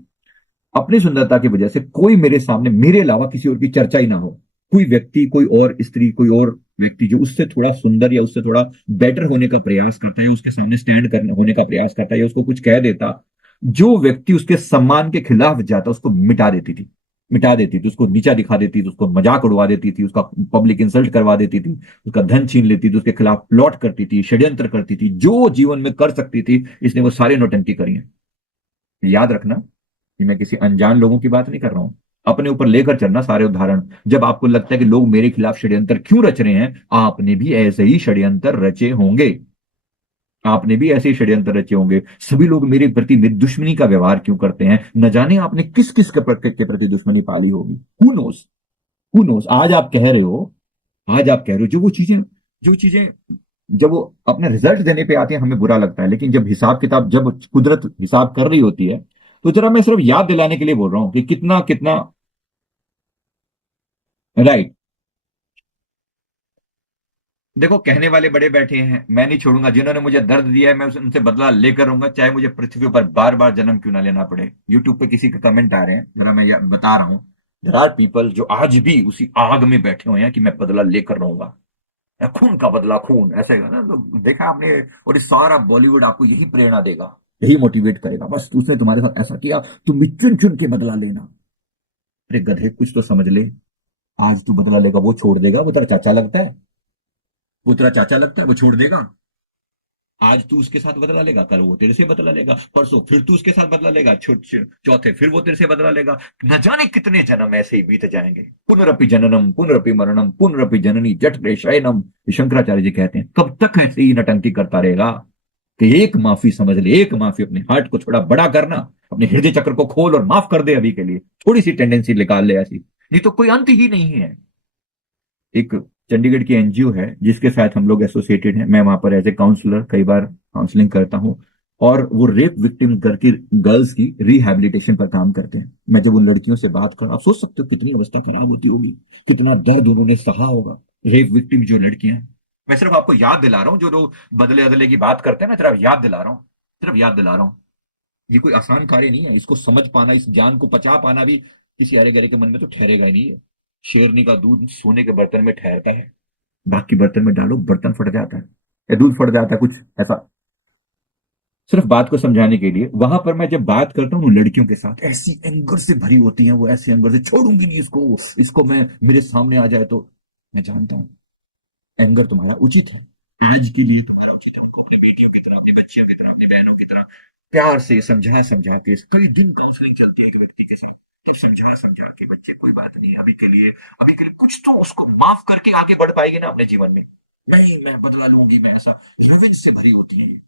अपनी सुंदरता की वजह से कोई मेरे सामने, मेरे अलावा किसी और की चर्चा ही ना हो। कोई व्यक्ति, कोई और स्त्री, कोई और व्यक्ति जो उससे थोड़ा सुंदर या उससे थोड़ा बेटर होने का प्रयास करता है, या उसके सामने स्टैंड करने होने का प्रयास करता है, या उसको कुछ कह देता, जो व्यक्ति उसके सम्मान के खिलाफ जाता उसको मिटा देती थी। मिटा देती थी, उसको नीचा दिखा देती थी, उसको मजाक उड़वा देती थी, उसका पब्लिक इंसल्ट करवा देती थी, उसका धन छीन लेती थी, उसके खिलाफ प्लॉट करती थी, षड्यंत्र करती थी। जो जीवन में कर सकती थी, इसने वो सारे नौटंकी करी है। याद रखना कि मैं किसी अनजान लोगों की बात नहीं कर रहा हूं। अपने ऊपर लेकर चलना सारे उदाहरण। जब आपको लगता है कि लोग मेरे खिलाफ षड्यंत्र क्यों रच रहे हैं, आपने भी ऐसे ही षड्यंत्र रचे होंगे। आपने भी ऐसे ही षड्यंत्र रचे होंगे। सभी लोग मेरे प्रति मेरी दुश्मनी का व्यवहार क्यों करते हैं, न जाने आपने किस किस के प्रति दुश्मनी पाली होगी। Who knows, who knows. आज आप कह रहे हो जो चीजें जब वो अपने रिजल्ट देने पे आती है हमें बुरा लगता है, लेकिन जब हिसाब किताब, जब कुदरत हिसाब कर रही होती है, तो जरा मैं सिर्फ याद दिलाने के लिए बोल रहा हूं कि कितना कितना। राइट। देखो, कहने वाले बड़े बैठे हैं, मैं नहीं छोड़ूंगा। जिन्होंने मुझे दर्द दिया है मैं उनसे बदला लेकर रहूंगा, चाहे मुझे पृथ्वी पर बार बार जन्म क्यों ना लेना पड़े। यूट्यूब पे किसी के कमेंट आ रहे हैं, जरा मैं बता रहा हूं। देयर आर पीपल जो आज भी उसी आग में बैठे हुए हैं कि मैं बदला लेकर रहूंगा। खून का बदला खून, ऐसे है ना। तो देखा आपने, और इस सारा बॉलीवुड आपको यही प्रेरणा देगा, यही मोटिवेट करेगा, बस उसने तुम्हारे साथ ऐसा किया, तुम भी चुन चुन के बदला लेना। अरे गधे, कुछ तो समझ ले। आज तू बदला लेगा, वो छोड़ देगा? वो तेरा चाचा लगता है? वो तेरा चाचा लगता है? वो छोड़ देगा? आज तू उसके साथ बदला लेगा, कल वो तेरे से बदला लेगा, परसों फिर तू उसके साथ बदला लेगा, चौथे फिर वो तेरे से बदला लेगा। न जाने कितने जन्म ऐसे ही बीत जाएंगे। पुनरपि जननम पुनरपि मरणम पुनरपि जननी जठरे शयनम, शंकराचार्य जी कहते हैं। कब तक ऐसे ही नटंकी करता रहेगा? कि एक माफी समझ ले, एक माफी। अपने हार्ट को थोड़ा बड़ा करना, अपने हृदय चक्र को खोल और माफ कर दे अभी के लिए। थोड़ी सी टेंडेंसी निकाल ले ऐसी, नहीं तो कोई अंत ही नहीं है। एक चंडीगढ़ की एनजीओ है जिसके साथ हम लोग एसोसिएटेड हैं। मैं वहां पर एज ए काउंसलर कई बार काउंसलिंग करता हूं। और वो रेप विक्टिम करके गर्ल्स की रिहैबिलिटेशन पर काम करते हैं। मैं जब उन लड़कियों से बात कर, आप सोच सकते हो कितनी अवस्था खराब होती होगी, कितना दर्द उन्होंने सहा होगा। रेप विक्टिम जो लड़कियां हैं, मैं सिर्फ आपको याद दिला रहा हूं। जो लोग बदले अदले की बात करते हैं ना, सिर्फ याद दिला रहा हूं, सिर्फ याद दिला रहा हूं। ये कोई आसान कार्य नहीं है। इसको समझ पाना, इस ज्ञान को पचा पाना भी किसी अरे गरे के मन में तो ठहरेगा ही नहीं है। शेरनी का दूध सोने के बर्तन में ठहरता है। बाकी बर्तन में डालो, बर्तन फट जाता है या दूध फट जाता है, कुछ ऐसा। सिर्फ बात को समझाने के लिए, वहां पर मैं जब बात करता हूँ लड़कियों के साथ, ऐसी एंगर से भरी होती हैं वो, ऐसी एंगर से छोड़ूंगी नहीं इसको, इसको मैं मेरे सामने आ जाए तो। मैं जानता हूँ एंगर तुम्हारा उचित है, आज के लिए तुम्हारा उचित है, उनको अपनी बेटियों की तरह, अपनी बच्चियों की तरह, अपनी बहनों की तरह प्यार से समझा समझा के, कई दिन काउंसलिंग चलती है एक व्यक्ति के साथ, तो समझा समझा के बच्चे कोई बात नहीं, अभी के लिए कुछ तो उसको माफ करके आगे बढ़ पाएगी ना अपने जीवन में। नहीं मैं बदला लूंगी, मैं ऐसा, रेवेंज से भरी होती है ये,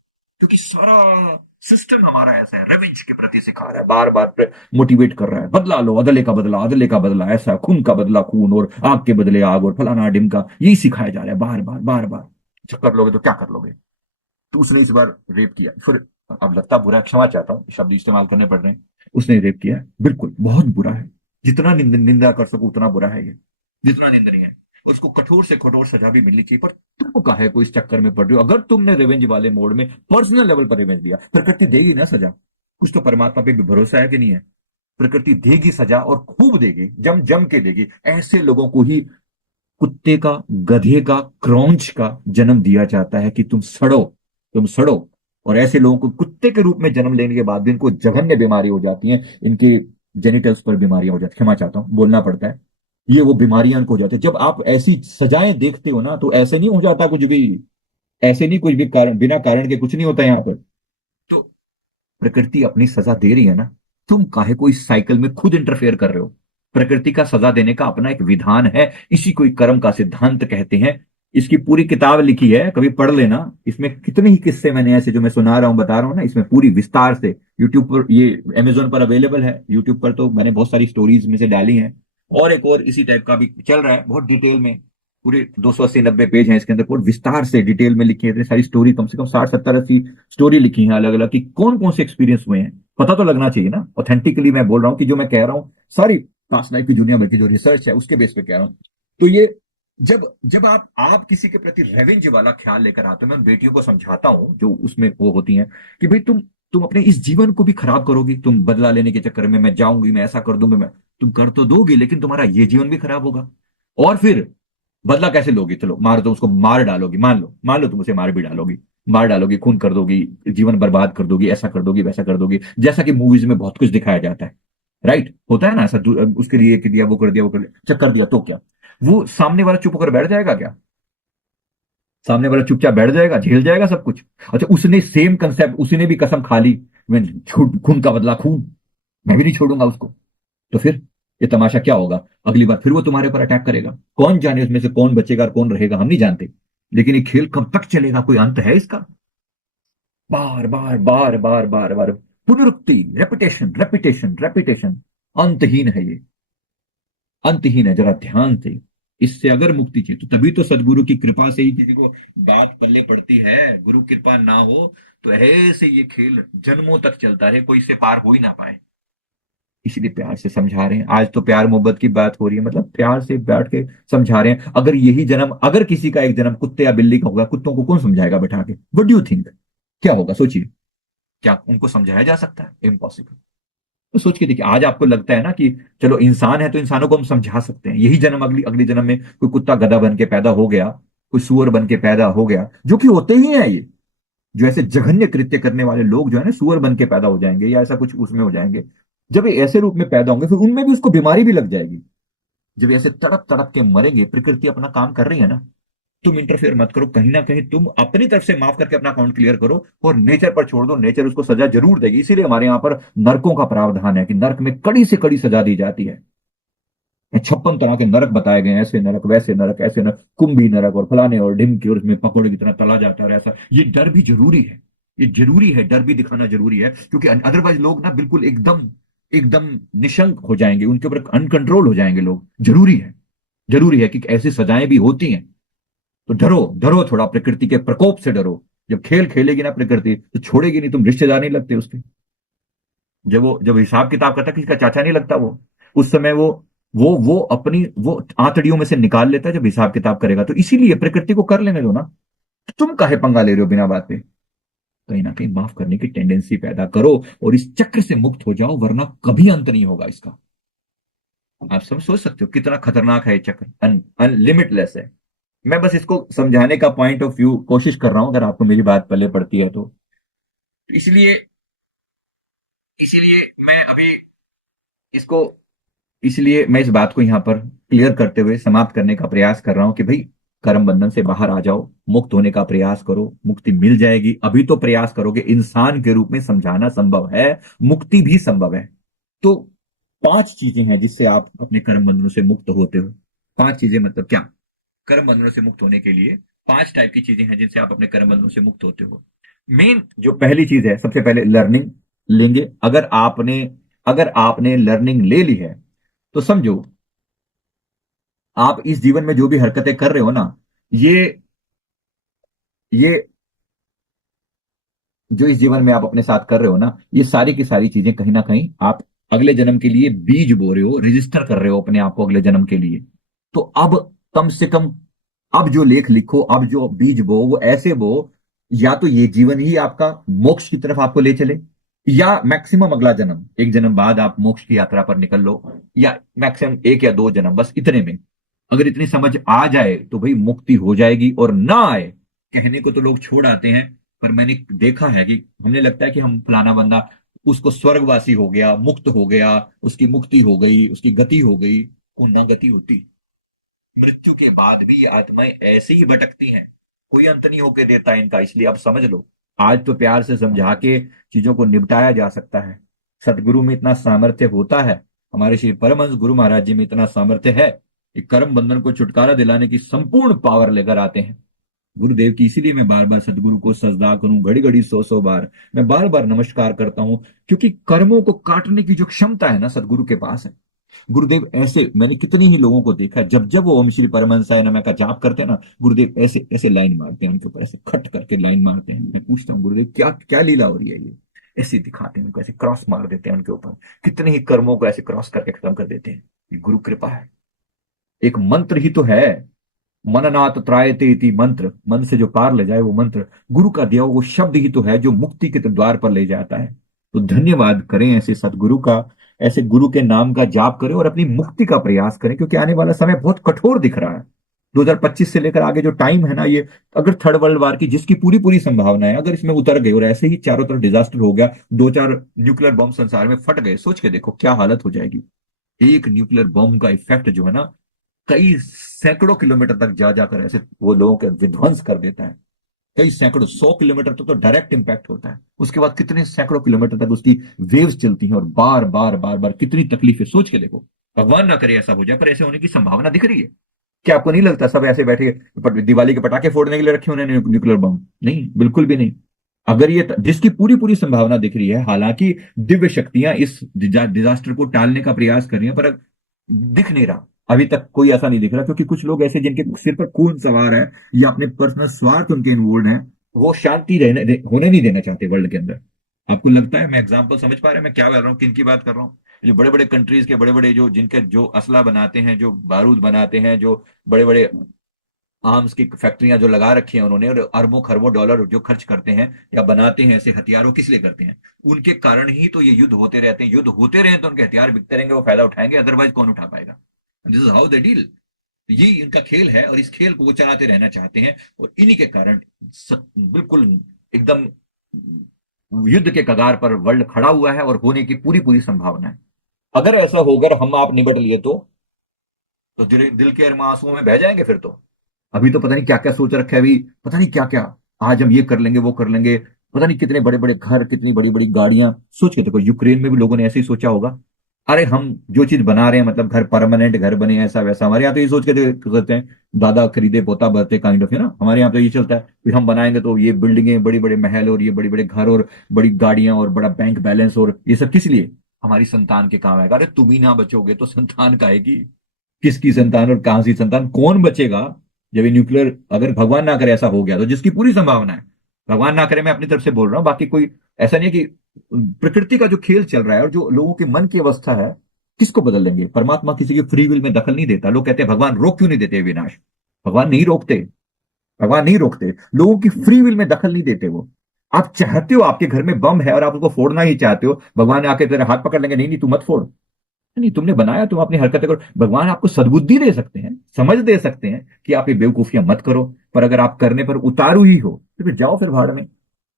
क्योंकि सारा सिस्टम हमारा ऐसा है, रेवेंज के प्रति सिखा रहा है, बार बार मोटिवेट कर रहा है, बदला लो, अदले का बदला, अदले का बदला, ऐसा खून का बदला खून, और आग के बदले आग, और फलाना ढिमका, यही सिखाया जा रहा है बार बार बार बार। अच्छा कर लोगे तो क्या कर लोगे, तो उसने इस बार रेप किया, फिर अब लगता बुरा है, क्षमा चाहता हूँ शब्द इस्तेमाल करने पड़ रहे हैं, उसने रेप किया है, बिल्कुल बहुत बुरा है, जितना निंदा कर सको उतना बुरा है ये, जितना निंदनीय है। उसको कठोर से कठोर सजा भी मिलनी चाहिए, पर तुम काहे को इस चक्कर में पड़ रहे हो? अगर तुमने रिवेंज वाले मोड में पर्सनल लेवल पर रिवेंज दिया, प्रकृति देगी ना सजा, कुछ तो परमात्मा पे भी भरोसा है कि नहीं है? प्रकृति देगी सजा, और खूब देगी, जम जम के देगी। ऐसे लोगों को ही कुत्ते का, गधे का, क्रौंच का जन्म दिया जाता है कि तुम सड़ो, तुम सड़ो। और ऐसे लोगों को कुत्ते के रूप में जन्म लेने के बाद भी इनको जघन्य बीमारी हो जाती है, इनके जेनिटल्स पर बीमारियां हो जाती, क्षमा चाहता हूं बोलना पड़ता है, ये वो बीमारियां इनको हो जाती है। जब आप ऐसी सजाएं देखते हो ना, तो ऐसे नहीं हो जाता कुछ भी, ऐसे नहीं, कुछ भी कारण, बिना कारण के कुछ नहीं होता यहाँ पर। तो प्रकृति अपनी सजा दे रही है ना, तुम काहे को इस साइकिल में खुद इंटरफेयर कर रहे हो? प्रकृति का सजा देने का अपना एक विधान है, इसी को कर्म का सिद्धांत कहते हैं। इसकी पूरी किताब लिखी है, कभी पढ़ लेना, इसमें कितने ही किस्से मैंने ऐसे जो मैं सुना रहा हूं, बता रहा हूं ना, इसमें पूरी विस्तार से यूट्यूब पर, ये अमेजोन पर अवेलेबल है, यूट्यूब पर तो मैंने बहुत सारी स्टोरीज में से डाली हैं, और एक और इसी टाइप का भी चल रहा है बहुत डिटेल में, पूरे 280-90 पेज हैं इसके अंदर, बहुत विस्तार से डिटेल में लिखी है, इतनी सारी स्टोरी, कम से कम 60-70-80 स्टोरी लिखी है अलग अलग, कि कौन कौन से एक्सपीरियंस हुए हैं, पता तो लगना चाहिए ना। ऑथेंटिकली मैं बोल रहा हूँ कि जो मैं कह रहा हूँ सारी पास्ट लाइफ की दुनिया भर की जो रिसर्च है उसके बेस पे कह रहा हूँ। तो ये, जब जब आप किसी के प्रति रेवेंज वाला ख्याल लेकर आते हो, मैं बेटियों को समझाता हूँ जो उसमें वो होती हैं, कि भाई तुम अपने इस जीवन को भी खराब करोगी, तुम बदला लेने के चक्कर में, मैं जाऊंगी, मैं ऐसा कर दूंगा, मैं, तुम कर तो दोगी, लेकिन तुम्हारा ये जीवन भी खराब होगा। और फिर बदला कैसे लोगी? चलो मार दो उसको, मार डालोगी, मान लो तुम उसे मार भी डालोगी, मार डालोगी, खून कर दोगी, जीवन बर्बाद कर दोगी, ऐसा कर दोगी, वैसा कर दोगी, जैसा कि मूवीज में बहुत कुछ दिखाया जाता है, राइट, होता है ना ऐसा, उसके लिए कि दिया, वो कर दिया, वो कर दिया, अच्छा कर दिया तो क्या, वो सामने वाला चुप होकर बैठ जाएगा क्या? सामने वाला चुपचाप बैठ जाएगा, झेल जाएगा सब कुछ? अच्छा उसने सेम कंसेप्ट, उसने भी कसम खा ली, मैं खून का बदला खून, मैं भी नहीं छोड़ूंगा उसको, तो फिर ये तमाशा क्या होगा? अगली बार फिर वो तुम्हारे ऊपर अटैक करेगा, कौन जाने उसमें से कौन बचेगा और कौन रहेगा, हम नहीं जानते। लेकिन ये खेल कब तक चलेगा, कोई अंत है इसका? बार बार बार बार बार बार पुनरुक्ति, रेपिटेशन रेपिटेशन रेपिटेशन, अंतहीन है ये, अंतहीन है। जरा ध्यान से, इससे अगर मुक्ति चाहिए तो तभी तो सदगुरु की कृपा से ही किसी को बात पल्ले पड़ती है, गुरु कृपा ना हो तो ऐसे ये खेल जन्मों तक चलता रहे, कोई इससे पार हो ही ना पाए। इसीलिए प्यार से समझा रहे हैं, आज तो प्यार मोहब्बत की बात हो रही है, मतलब प्यार से बैठ के समझा रहे हैं। अगर यही जन्म, अगर किसी का एक जन्म कुत्ते या बिल्ली का होगा, कुत्तों को कौन समझाएगा बैठा के? व्हाट डू यू थिंक, क्या होगा सोचिए? क्या उनको समझाया जा सकता है? इम्पॉसिबल। तो सोच के देखिए, आज आपको लगता है ना कि चलो इंसान है तो इंसानों को हम समझा सकते हैं, यही जन्म, अगली अगली जन्म में कोई कुत्ता गधा बन के पैदा हो गया, कोई सुअर बन के पैदा हो गया, जो कि होते ही है ये, जो ऐसे जघन्य कृत्य करने वाले लोग जो है ना, सुअर बन के पैदा हो जाएंगे या ऐसा कुछ उसमें हो जाएंगे, जब ये ऐसे रूप में पैदा होंगे फिर उनमें भी उसको बीमारी भी लग जाएगी। जब ये ऐसे तड़प तड़प के मरेंगे, प्रकृति अपना काम कर रही है ना, तुम इंटरफेयर मत करो, कहीं ना कहीं तुम अपनी तरफ से माफ करके अपना अकाउंट क्लियर करो, और नेचर पर छोड़ दो, नेचर उसको सजा जरूर देगी। इसीलिए हमारे यहाँ पर नरकों का प्रावधान है कि नरक में कड़ी से कड़ी सजा दी जाती है। 56 तरह के नरक बताए गए हैं, ऐसे नरक, वैसे नरक, ऐसे नरक, कुंभी नरक, और फलाने और ढिमके, और उसमें पकौड़े की तरह तला जाता है, और ऐसा। ये डर भी जरूरी है, ये जरूरी है, डर भी दिखाना जरूरी है, क्योंकि अदरवाइज लोग ना बिल्कुल एकदम एकदम निशंक हो जाएंगे, उनके ऊपर अनकंट्रोल हो जाएंगे लोग। जरूरी है, जरूरी है कि ऐसी सजाएं भी होती हैं। तो डरो, डरो थोड़ा, प्रकृति के प्रकोप से डरो। जब खेल खेलेगी ना प्रकृति, तो छोड़ेगी नहीं, तुम रिश्तेदार नहीं लगते उसके। जब हिसाब किताब करता, किसी का चाचा नहीं लगता वो, उस समय वो अपनी वो आंतड़ियों में से निकाल लेता है जब हिसाब किताब करेगा। तो इसीलिए प्रकृति को कर लेने दो ना, तुम काहे पंगा ले रहे हो बिना बात पे? कहीं ना कहीं माफ करने की टेंडेंसी पैदा करो, और इस चक्र से मुक्त हो जाओ, वरना कभी अंत नहीं होगा इसका। आप सब सोच सकते हो कितना खतरनाक है ये चक्र, अनलिमिटलेस है। मैं बस इसको समझाने का पॉइंट ऑफ व्यू कोशिश कर रहा हूं, अगर आपको मेरी बात पल्ले पड़ती है तो। इसलिए इसलिए मैं अभी इसको इसलिए मैं इस बात को यहां पर क्लियर करते हुए समाप्त करने का प्रयास कर रहा हूं कि भाई, कर्म बंधन से बाहर आ जाओ, मुक्त होने का प्रयास करो, मुक्ति मिल जाएगी। अभी तो प्रयास करोगे, इंसान के रूप में समझाना संभव है, मुक्ति भी संभव है। तो 5 चीजें हैं जिससे आप अपने कर्म बंधनों से मुक्त होते हो। 5 चीजें मतलब क्या? कर्म बंधनों से मुक्त होने के लिए 5 टाइप की चीजें हैं जिनसे आप अपने कर्म बंधनों से मुक्त होते हो। मेन जो पहली चीज है, सबसे पहले लर्निंग लेंगे। अगर आपने लर्निंग ले ली है तो समझो, आप इस जीवन में जो भी हरकतें कर रहे हो ना, ये ये जो इस जीवन में आप अपने साथ कर रहे हो ना, ये सारी की सारी चीजें कहीं ना कहीं आप अगले जन्म के लिए बीज बो रहे हो, रजिस्टर कर रहे हो अपने आप को अगले जन्म के लिए। तो अब कम से कम, अब जो लेख लिखो, अब जो बीज बो, वो ऐसे बो, या तो ये जीवन ही आपका मोक्ष की तरफ आपको ले चले, या मैक्सिमम अगला जन्म, एक जन्म बाद आप मोक्ष की यात्रा पर निकल लो, या मैक्सिमम 1 या 2 जन्म, बस इतने में अगर इतनी समझ आ जाए तो भाई मुक्ति हो जाएगी। और ना आए, कहने को तो लोग छोड़ आते हैं, पर मैंने देखा है कि हमने लगता है कि हम फलाना बंदा, उसको स्वर्गवासी हो गया, मुक्त हो गया, उसकी मुक्ति हो गई, उसकी गति हो गई। को ना गति होती, मृत्यु के बाद भी ये आत्माएं ऐसे ही भटकती हैं, कोई अंत नहीं होके देता इनका। इसलिए अब समझ लो, आज तो प्यार से समझा के चीजों को निपटाया जा सकता है। सदगुरु में इतना सामर्थ्य होता है, हमारे श्री परमहंस गुरु महाराज जी में इतना सामर्थ्य है कि कर्म बंधन को छुटकारा दिलाने की संपूर्ण पावर लेकर आते हैं गुरुदेव की। इसीलिए मैं बार बार सदगुरु को सजदा करूं, घड़ी घड़ी 100 100 बार मैं बार बार नमस्कार करता हूं, क्योंकि कर्मों को काटने की जो क्षमता है ना, सदगुरु के पास है। गुरुदेव ऐसे, मैंने कितनी ही लोगों को देखा है, जब जब वो ओम श्री परमहंसाय नमः का जाप करते हैं ना, गुरुदेव ऐसे ऐसे लाइन मारते हैं उनके ऊपर, ऐसे खट करके लाइन मारते हैं। मैं पूछता हूँ, गुरुदेव क्या क्या लीला हो रही है ये? ऐसे दिखाते हैं उनको, ऐसे क्रॉस मार देते हैं उनके ऊपर, कितने ही कर्मों को ऐसे क्रॉस करके खत्म कर देते हैं। ये गुरु कृपा है। एक मंत्र ही तो है, मननात् त्रायते इति मंत्र, मन से जो पार ले जाए वो मंत्र, गुरु का दिया हुआ वो शब्द ही तो है जो मुक्ति के द्वार पर ले जाता है। तो धन्यवाद करें ऐसे सदगुरु का, ऐसे गुरु के नाम का जाप करें और अपनी मुक्ति का प्रयास करें, क्योंकि आने वाला समय बहुत कठोर दिख रहा है। 2025 से लेकर आगे जो टाइम है ना, ये अगर थर्ड वर्ल्ड वार की, जिसकी पूरी पूरी संभावना है, अगर इसमें उतर गई और ऐसे ही चारों तरफ डिजास्टर हो गया, 2 4 न्यूक्लियर बॉम्ब संसार में फट गए, सोच के देखो क्या हालत हो जाएगी। एक न्यूक्लियर बॉम्ब का इफेक्ट जो है ना, कई सैकड़ों किलोमीटर तक जा जाकर ऐसे वो लोगों के विध्वंस कर देता है। कई सैकड़ों 100 किलोमीटर तक तो डायरेक्ट इंपैक्ट होता है, उसके बाद कितने सैकड़ों किलोमीटर तक उसकी वेव्स चलती हैं, और बार बार बार बार कितनी तकलीफें, सोच के देखो। भगवान ना करे ऐसा हो जाए, पर ऐसे होने की संभावना दिख रही है। क्या आपको नहीं लगता सब ऐसे बैठे दिवाली के पटाखे फोड़ने के लिए रखे उन्होंने न्यूक्लियर बम? नहीं, बिल्कुल भी नहीं। अगर ये जिसकी पूरी पूरी संभावना दिख रही है, हालांकि दिव्य शक्तियां इस डिजास्टर को टालने का प्रयास कर रही हैं, पर दिख नहीं रहा। अभी तक कोई ऐसा नहीं दिख रहा, क्योंकि कुछ लोग ऐसे जिनके सिर पर खून सवार है, या अपने पर्सनल स्वार्थ उनके इन्वॉल्व है, वो शांति होने नहीं देना चाहते वर्ल्ड के अंदर। आपको लगता है मैं एग्जाम्पल समझ पा रहे हैं मैं क्या कर रहा हूँ, किन की बात कर रहा हूँ? जो बड़े बड़े कंट्रीज के बड़े बड़े, जो जिनके जो असला बनाते हैं, जो बारूद बनाते हैं, जो बड़े बड़े आर्म्स की फैक्ट्रियां जो लगा रखी हैं उन्होंने, और अरबों खरबों डॉलर जो खर्च करते हैं या बनाते हैं ऐसे हथियारों, किस लिए करते हैं? उनके कारण ही तो ये युद्ध होते रहते हैं। युद्ध होते रहे तो उनके हथियार बिकते रहेंगे, वो फायदा उठाएंगे, अदरवाइज कौन उठा पाएगा? This is how they deal. ये इनका खेल है, और इस खेल को वो चलाते रहना चाहते हैं, और इन्हीं के कारण बिल्कुल एकदम युद्ध के कगार पर वर्ल्ड खड़ा हुआ है, और होने की पूरी पूरी संभावना है। अगर ऐसा होकर हम आप निबट लिए तो दिल दिल के आंसुओं में बह जाएंगे फिर तो। अभी तो पता नहीं क्या क्या सोच रखा है, अभी पता नहीं क्या क्या, आज हम ये कर लेंगे, वो कर लेंगे, पता नहीं कितने बड़े बड़े घर, कितनी बड़ी बड़ी गाड़ियां। सोच के देखो, यूक्रेन में भी लोगों ने ऐसे ही सोचा होगा। अरे हम जो चीज बना रहे हैं, मतलब घर, परमानेंट घर बने, ऐसा वैसा, हमारे यहाँ तो ये सोच के करते हैं, दादा खरीदे पोता भरते काइंड ऑफ, है ना। हमारे यहाँ तो ये चलता है कि हम बनाएंगे तो ये बिल्डिंगें, बड़ी बड़े महल, और ये बड़े बड़े घर, और बड़ी गाड़ियां, और बड़ा बैंक बैलेंस, और ये सब किस लिए? हमारी संतान के काम आएगा। अरे तुम ही ना बचोगे तो संतान का आएगी? किसकी संतान और कहां सी संतान, कौन बचेगा? जब ये न्यूक्लियर, अगर भगवान ना करे ऐसा हो गया, तो जिसकी पूरी संभावना है, भगवान ना करे, मैं अपनी तरफ से बोल रहा हूं, बाकी कोई ऐसा नहीं है कि प्रकृति का जो खेल चल रहा है और जो लोगों के मन की अवस्था है, किसको बदल लेंगे? परमात्मा किसी की फ्री विल में दखल नहीं देता। लोग कहते हैं भगवान रोक क्यों नहीं देते विनाश? भगवान नहीं रोकते, भगवान नहीं रोकते, लोगों की फ्री विल में दखल नहीं देते वो। आप चाहते हो, आपके घर में बम है और आप उसको फोड़ना ही चाहते हो, भगवान आके तेरे हाथ पकड़ लेंगे, नहीं नहीं तू मत फोड़। नहीं, तुमने बनाया, तुम अपनी हरकतें करो। भगवान आपको सद्बुद्धि दे सकते हैं, समझ दे सकते हैं कि आप ये बेवकूफियां मत करो, पर अगर आप करने पर उतारू ही हो तो फिर जाओ, फिर भाड़ में।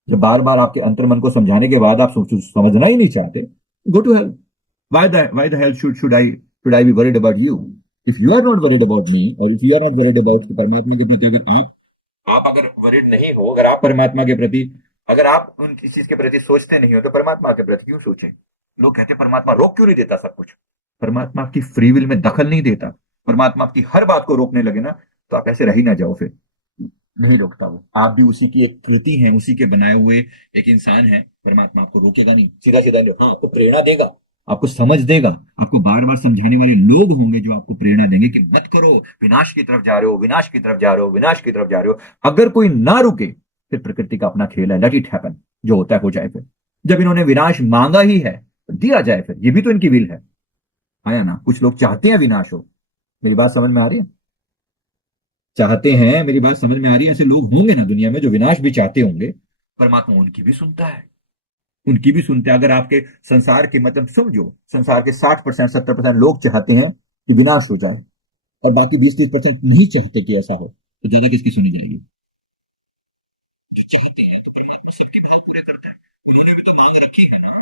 जब बार बार आपके अंतर मन को समझाने के बाद आप समझना ही नहीं चाहते, go to help. Why the help should I be worried about you? If you are not worried about me, और if you are not worried about परमात्मा के प्रति, अगर आप अगर वरीड नहीं हो, अगर आप परमात्मा के प्रति, अगर आप उन किसी चीज के प्रति सोचते नहीं हो, तो परमात्मा के प्रति क्यों सोचें? लोग कहते हैं परमात्मा रोक क्यों नहीं देता सब कुछ? परमात्मा आपकी फ्री विल में दखल नहीं देता। परमात्मा आपकी हर बात को रोकने लगे ना, तो आप ऐसे रह ही ना जाओ फिर। नहीं रोकता वो, आप भी उसी की एक कृति हैं, उसी के बनाए हुए एक इंसान है। परमात्मा आपको रोकेगा नहीं, सीधा सीधा नहीं, हाँ आपको प्रेरणा देगा, आपको समझ देगा, आपको बार बार समझाने वाले लोग होंगे जो आपको प्रेरणा देंगे कि मत करो, विनाश की तरफ जा रहे हो, विनाश की तरफ जा रहे हो, विनाश की तरफ जा रहे हो। अगर कोई ना रुके, फिर प्रकृति का अपना खेल है, लेट इट हैपन, जो होता है हो जाए। फिर जब इन्होंने विनाश मांगा ही है तो दिया जाए, फिर ये भी तो इनकी विल है। आया ना? कुछ लोग चाहते हैं विनाश हो। मेरी बात समझ में आ रही है? चाहते हैं, मेरी बात समझ में आ रही है? ऐसे लोग होंगे ना दुनिया में जो विनाश भी चाहते होंगे, परमात्मा उनकी भी सुनता है, उनकी भी सुनते हैं। अगर आपके संसार के, मतलब समझो, संसार के 60% 70% लोग चाहते हैं कि विनाश हो जाए, और बाकी 20-30% नहीं चाहते कि ऐसा हो, तो ज्यादा किसकी सुनी जाएगी? जो चाहते हैं, तो परमात्मा सबके भाव पूरे करता है, उन्होंने भी तो मांग रखी है ना।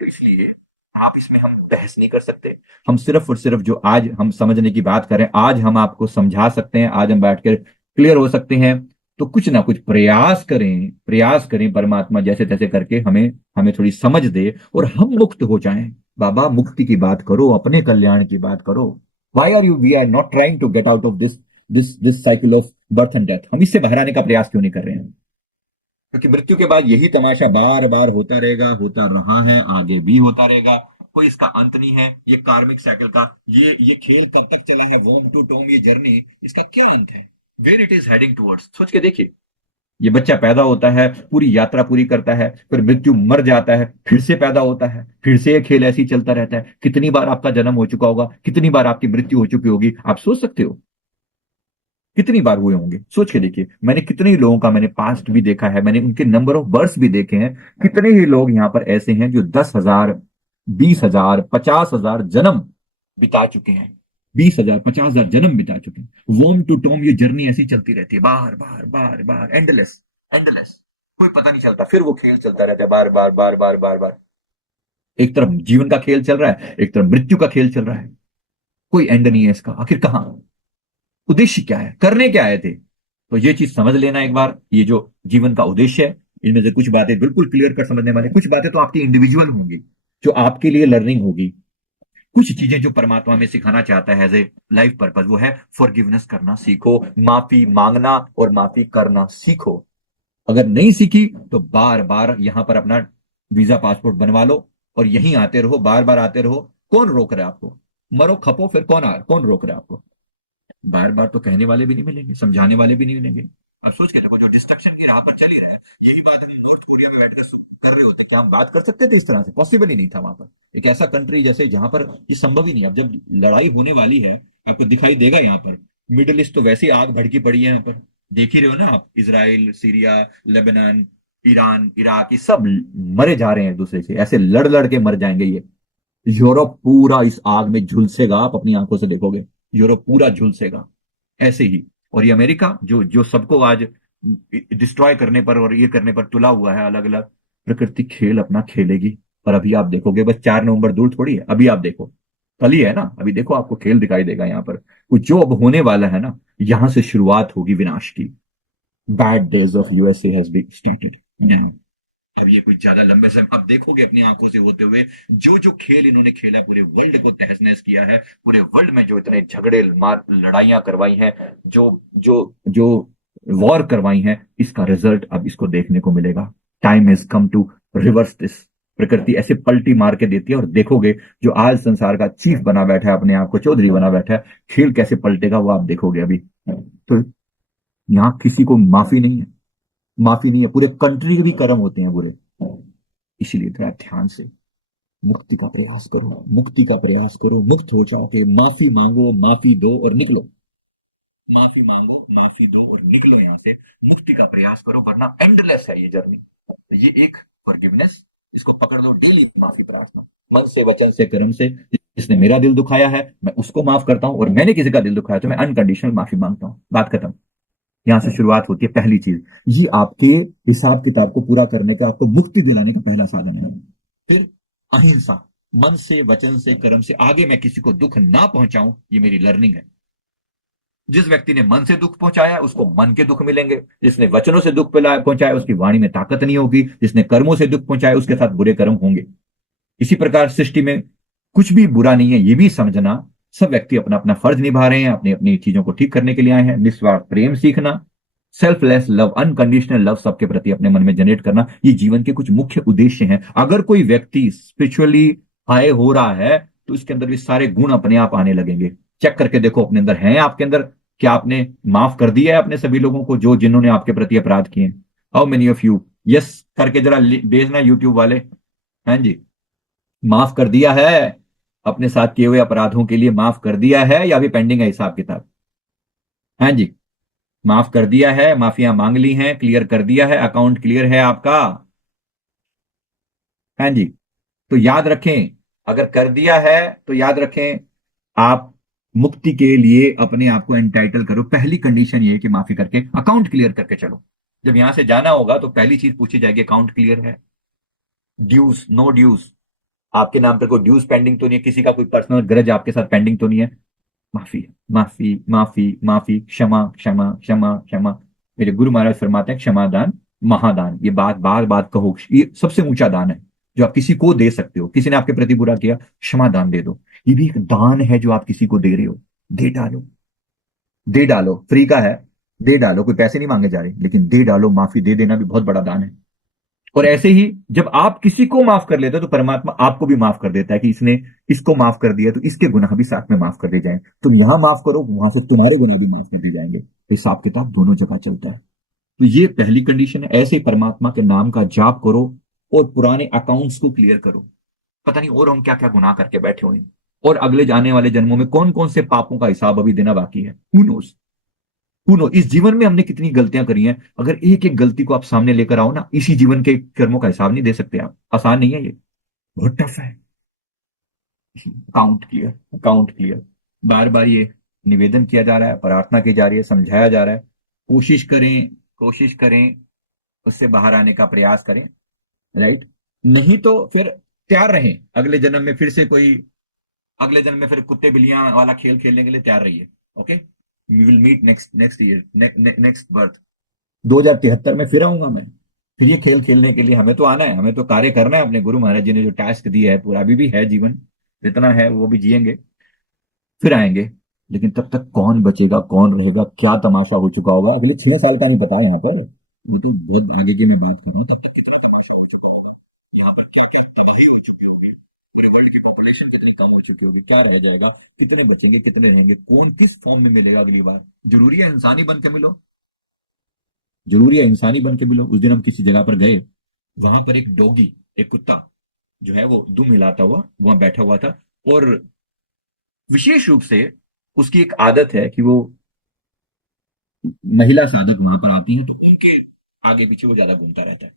तो इसलिए आप इसमें हम बहस नहीं कर सकते। हम सिर्फ और सिर्फ जो आज हम समझने की बात करें, आज हम आपको समझा सकते हैं, आज हम बैठकर क्लियर हो सकते हैं। तो कुछ ना कुछ प्रयास करें, प्रयास करें, परमात्मा जैसे तैसे करके हमें हमें थोड़ी समझ दे और हम मुक्त हो जाएं। बाबा मुक्ति की बात करो, अपने कल्याण की बात करो। Why are you we are not trying to get out of this cycle of birth and death? हम इससे बाहर आने का प्रयास क्यों नहीं कर रहे हैं? क्योंकि मृत्यु के बाद यही तमाशा बार बार होता रहेगा, होता रहा है, आगे भी होता रहेगा। कोई इसका अंत नहीं है, ये कार्मिक साइकिल का। ये खेल कब तक चला है, वॉर्म टू टॉम, ये जर्नी, इसका क्या अंत है? Where it is heading towards, सोच के देखिए। ये बच्चा पैदा होता है, पूरी यात्रा पूरी करता है, फिर मृत्यु, मर जाता है, फिर से पैदा होता है, फिर से ये खेल ऐसे ही चलता रहता है। कितनी बार आपका जन्म हो चुका होगा, कितनी बार आपकी मृत्यु हो चुकी होगी, आप सोच सकते हो? कितनी बार हुए होंगे, सोच के देखिए। मैंने कितने ही लोगों का मैंने पास्ट भी देखा है, मैंने उनके नंबर ऑफ बर्थ भी देखे हैं। कितने ही लोग यहाँ पर ऐसे हैं जो 10,000, 20,000, 50,000 जन्म बिता चुके हैं। 20,000, 50,000 जन्म बिता चुके हैं। वोम टू टॉम ये जर्नी ऐसी चलती रहती है, बार बार बार बार, एंडलेस, एंडलेस। कोई पता नहीं चलता, फिर वो खेल चलता रहता है, बार बार बार बार बार बार। एक तरफ जीवन का खेल चल रहा है, एक तरफ मृत्यु का खेल चल रहा है। कोई एंड नहीं है इसका, आखिर कहां, उद्देश्य क्या है, करने क्या आए थे? तो ये चीज समझ लेना एक बार, ये जो जीवन का उद्देश्य है, इनमें से कुछ बातें बिल्कुल क्लियर कर समझने वाले, कुछ बातें तो आपकी इंडिविजुअल होंगी, जो आपके लिए लर्निंग होगी। कुछ चीजें जो परमात्मा में सिखाना चाहता है एज ए लाइफ पर्पज, वो है फॉरगिवनेस करना सीखो, माफी मांगना और माफी करना सीखो। अगर नहीं सीखी तो बार बार यहां पर अपना वीजा पासपोर्ट बनवा लो और यहीं आते रहो, बार बार आते रहो। कौन रोक रहा है आपको? मरो खपो, फिर कौन रोक रहा है आपको? बार बार तो कहने वाले भी नहीं मिलेंगे, समझाने वाले भी नहीं मिलेंगे। अब सोच के देखो, जो डिस्ट्रक्शन की राह पर चल ही रहा है, यही बात हम नॉर्थ कोरिया में बैठकर कर रहे होते, क्या हम बात कर सकते थे? इस तरह से पॉसिबल ही नहीं था वहां पर। एक ऐसा कंट्री जैसे जहां पर ये संभव ही नहीं। अब जब लड़ाई होने वाली है, आपको दिखाई देगा यहाँ पर, मिडिल ईस्ट तो वैसे ही आग भड़की पड़ी है यहाँ पर। देख ही रहे हो ना आप, Israel, Syria, Lebanon, Iran, Iraq, ये सब मरे जा रहे हैं एक दूसरे से, ऐसे लड़ लड़ के मर जाएंगे ये। यूरोप पूरा इस आग में झुलसेगा, आप अपनी आंखों से देखोगे, यूरोप पूरा झुलसेगा ऐसे ही। और ये अमेरिका जो जो सबको आज डिस्ट्रॉय करने पर और ये करने पर तुला हुआ है, अलग अलग, प्रकृति खेल अपना खेलेगी। और अभी आप देखोगे, बस 4 नवंबर दूर थोड़ी है, अभी आप देखो, कल ही है ना, अभी देखो आपको खेल दिखाई देगा यहाँ पर। कुछ जो अब होने वाला है ना, यहां से शुरुआत होगी विनाश की। Bad days of USA has been started. अब ये कुछ ज्यादा लंबे समय, अब देखोगे अपनी आंखों से होते हुए, जो जो खेल इन्होंने खेला, पूरे वर्ल्ड को तहस नहस किया है, पूरे वर्ल्ड में जो इतने झगड़े मार लड़ाइयां करवाई हैं, जो जो जो वॉर करवाई हैं, इसका रिजल्ट अब इसको देखने को मिलेगा। Time has come to reverse this. प्रकृति ऐसे पलटी मार के देती है, और देखोगे जो आज संसार का चीफ बना बैठा है, अपने आप को चौधरी बना बैठा है, खेल कैसे पलटेगा वो आप देखोगे अभी। तो यहाँ किसी को माफी नहीं है, माफी नहीं है, पूरे कंट्री के भी कर्म होते हैं बुरे। इसीलिए थोड़ा ध्यान से मुक्ति का प्रयास करो, मुक्ति का प्रयास करो, मुक्त हो जाओगे। माफी मांगो, माफी दो और निकलो। माफी मांगो, माफी दो और निकलो यहाँ से। मुक्ति का प्रयास करो, वरना एंडलेस है ये जर्नी। ये एक फॉरगिवनेस, इसको पकड़ लो डेली, माफी प्रार्थना, मन से, वचन से, कर्म से। जिसने मेरा दिल दुखाया है मैं उसको माफ करता हूं, और मैंने किसी का दिल दुखाया तो मैं अनकंडीशनल माफी मांगता हूं। बात खत्म। यहां से शुरुआत होती है पहली चीज। ये आपके हिसाब किताब को पूरा करने का, आपको मुक्ति दिलाने का पहला साधन है। फिर अहिंसा, मन से वचन से कर्म से आगे मैं किसी को दुख ना पहुंचाऊं, ये मेरी लर्निंग है। जिस व्यक्ति ने मन से दुख पहुंचाया उसको मन के दुख मिलेंगे, जिसने वचनों से दुख पहुंचाया उसकी वाणी में ताकत नहीं होगी, जिसने कर्मों से दुख पहुंचाया उसके साथ बुरे कर्म होंगे। इसी प्रकार सृष्टि में कुछ भी बुरा नहीं है, ये भी समझना। सब व्यक्ति अपना अपना फर्ज निभा रहे हैं, अपनी अपनी चीजों को ठीक करने के लिए आए हैं। निस्वार्थ प्रेम सीखना, सेल्फलेस लव, अनकंडीशनल लव सबके प्रति अपने मन में जनरेट करना, ये जीवन के कुछ मुख्य उद्देश्य हैं। अगर कोई व्यक्ति स्पिरिचुअली हाई हो रहा है तो इसके अंदर भी सारे गुण अपने आप आने लगेंगे। चेक करके देखो अपने अंदर हैं आपके अंदर, क्या आपने माफ कर दिया है अपने सभी लोगों को जो जिन्होंने आपके प्रति अपराध किए? How many of you? Yes करके जरा भेजना यूट्यूब वाले। हाँ जी, माफ कर दिया है अपने साथ किए हुए अपराधों के लिए? माफ कर दिया है या अभी पेंडिंग है हिसाब किताब? हाँ जी, माफ कर दिया है, माफिया मांग ली हैं, क्लियर कर दिया है, अकाउंट क्लियर है आपका? हाँ जी, तो याद रखें, अगर कर दिया है तो याद रखें, आप मुक्ति के लिए अपने आप को एंटाइटल करो। पहली कंडीशन ये है कि माफी करके अकाउंट क्लियर करके चलो। जब यहां से जाना होगा तो पहली चीज पूछी जाएगी, अकाउंट क्लियर है? ड्यूज, नो ड्यूज, आपके नाम पर कोई ड्यूज पेंडिंग तो नहीं है? किसी का कोई पर्सनल ग्रज आपके साथ पेंडिंग तो नहीं है? माफी, माफी, माफी, माफी, क्षमा, क्षमा, क्षमा, क्षमा। मेरे गुरु महाराज फरमाते हैं क्षमा दान महादान। ये बात बार बार कहो, ये सबसे ऊंचा दान है जो आप किसी को दे सकते हो। किसी ने आपके प्रति बुरा किया, क्षमा दान दे दो। ये भी एक दान है जो आप किसी को दे रहे हो। दे डालो, दे डालो, फ्री का है। दे डालो, कोई पैसे नहीं मांगे जा रहे, लेकिन दे डालो। माफी दे देना भी बहुत बड़ा दान है। और ऐसे ही जब आप किसी को माफ कर लेते हो तो परमात्मा आपको भी माफ कर देता है कि इसने इसको माफ कर दिया तो इसके गुनाह भी साथ में माफ कर दिए जाएं। तुम यहां माफ करो, वहां से तुम्हारे गुनाह भी माफ कर दिए जाएंगे। हिसाब किताब दोनों जगह चलता है। तो ये पहली कंडीशन है। ऐसे ही परमात्मा के नाम का जाप करो और पुराने अकाउंट्स को क्लियर करो। पता नहीं और हम क्या क्या गुनाह करके बैठे हुए हैं, और अगले जाने वाले जन्मों में कौन कौन से पापों का हिसाब अभी देना बाकी है। हु नोस, सुनो, इस जीवन में हमने कितनी गलतियां करी हैं। अगर एक एक गलती को आप सामने लेकर आओ ना, इसी जीवन के कर्मों का हिसाब नहीं दे सकते आप। आसान नहीं है ये, बहुत टफ है। Account clear, account clear. बार बार ये निवेदन किया जा रहा है, प्रार्थना की जा रही है, समझाया जा रहा है। कोशिश करें, कोशिश करें, उससे बाहर आने का प्रयास करें। राइट? नहीं तो फिर तैयार रहें अगले जन्म में फिर से कोई, अगले जन्म में फिर कुत्ते बिल्लियां वाला खेल खेलने के लिए तैयार रहिए। Okay, we will meet next next year, next birth. 2073 में फिर आऊंगा मैं, फिर ये खेल खेलने के लिए। हमें तो आना है, हमें तो कार्य करना है अपने गुरु महाराज जी ने जो टास्क दिया है पूरा। अभी भी है जीवन, जितना है वो भी जिएंगे, फिर आएंगे। लेकिन तब तक कौन बचेगा, कौन रहेगा, क्या तमाशा हो चुका होगा अगले 6 साल का नहीं पता यहाँ पर। वो तो बहुत आगे की मैं बात करूँ, तब तक कितना तमाशा हो चुका होगा यहाँ पर, क्या क्या तबाही हो चुकी होगी। पूरे वर्ल्ड की पॉपुलेशन कितनी कम हो चुकी होगी, क्या रह जाएगा, कितने बचेंगे, कितने रहेंगे, कौन किस फॉर्म में मिलेगा अगली बार। जरूरी है इंसानी बन के मिलो, जरूरी है इंसानी बन के मिलो। उस दिन हम किसी जगह पर गए, वहां पर एक डॉगी, एक कुत्ता जो है वो दुम हिलाता हुआ वहां बैठा हुआ था। और विशेष रूप से उसकी एक आदत है कि वो महिला साधक वहां पर आती हैं तो उनके आगे पीछे वो ज्यादा घूमता रहता है।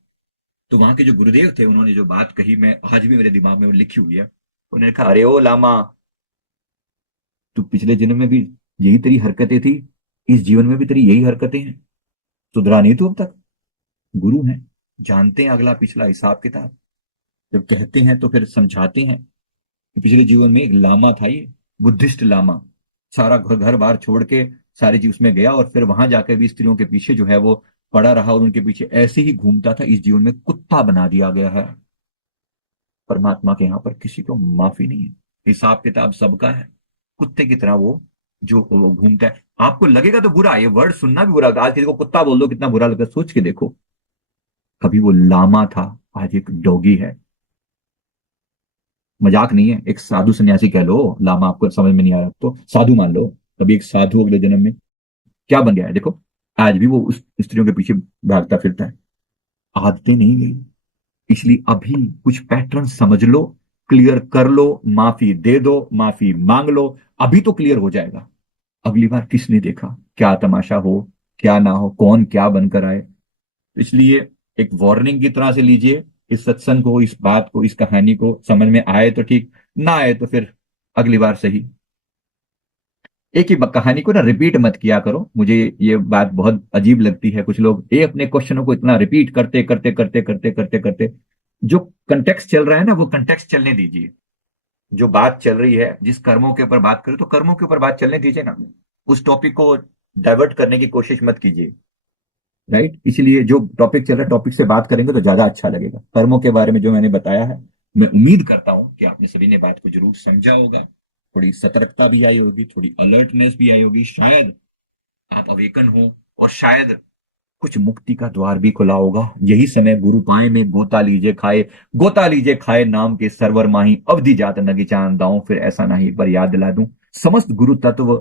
तो वहां के जो गुरुदेव थे उन्होंने जो बात कही, मैं आज भी मेरे दिमाग में वो लिखी हुई है। उन्होंने कहा, अरे ओ लामा, तू पिछले जन्म में भी यही तेरी हरकतें थी, इस जीवन में भी तेरी यही हरकतें हैं, सुधरा नहीं तू अब तक? गुरु हैं, जानते हैं अगला पिछला हिसाब किताब। जब कहते हैं तो फिर समझाते हैं कि पिछले जीवन में एक लामा था, ये बुद्धिस्ट लामा, सारा घर घर बार छोड़ के सारे जी उसमें गया, और फिर वहां जाकर भी स्त्रियों के पीछे जो है वो पड़ा रहा और उनके पीछे ऐसे ही घूमता था। इस जीवन में कुत्ता बना दिया गया है। परमात्मा के यहाँ पर किसी को माफी नहीं है, हिसाब किताब सबका है। कुत्ते की तरह वो जो वो घूमता है। आपको लगेगा तो बुरा, ये वर्ड सुनना भी बुरा लगता है। आज किसी को कुत्ता बोल दो कितना बुरा लगता है, सोच के देखो। कभी वो लामा था, आज एक डॉगी है। मजाक नहीं है। एक साधु सन्यासी कह लो, लामा आपको समझ में नहीं आ रहा तो साधु मान लो। कभी एक साधु अगले जन्म में क्या बन गया है देखो। आज भी वो उस स्त्रियों के पीछे भागता फिरता है। आदतें नहीं गई, इसलिए अभी कुछ पैटर्न समझ लो, क्लियर कर लो, माफी दे दो, माफी मांग लो। अभी तो क्लियर हो जाएगा। अगली बार किसने देखा, क्या तमाशा हो, क्या ना हो, कौन क्या बनकर आए। इसलिए एक वार्निंग की तरह से लीजिए इस सत्संग को, इस बात को, इस कहानी को। समझ में आए तो ठीक, ना आए तो फिर अगली बार सही। एक ही कहानी को ना रिपीट मत किया करो। मुझे ये बात बहुत अजीब लगती है, कुछ लोग ये अपने क्वेश्चनों को इतना रिपीट करते करते करते करते करते करते, जो कंटेक्स्ट चल रहा है ना वो कंटेक्स्ट चलने दीजिए। जो बात चल रही है, जिस कर्मों के ऊपर बात करें तो कर्मों के ऊपर बात चलने दीजिए ना। उस टॉपिक को डाइवर्ट करने की कोशिश मत कीजिए। राइट, इसलिए जो टॉपिक चल रहा है टॉपिक से बात करेंगे तो ज्यादा अच्छा लगेगा। कर्मों के बारे में जो मैंने बताया है, मैं उम्मीद करता हूं कि आपने सभी ने बात को जरूर समझा होगा। थोड़ी सतर्कता भी आई होगी, थोड़ी अलर्टनेस भी आई होगी, शायद आप अवेकन हो, और शायद कुछ मुक्ति का द्वार भी खुला होगा। यही समय गुरु पाए में गोता लीजे खाए, गोता लीजे खाए नाम के सरवर माही अवधि जात नगी चांद दाऊं, फिर ऐसा नहीं एक बार याद दिला दूं। समस्त गुरु तत्व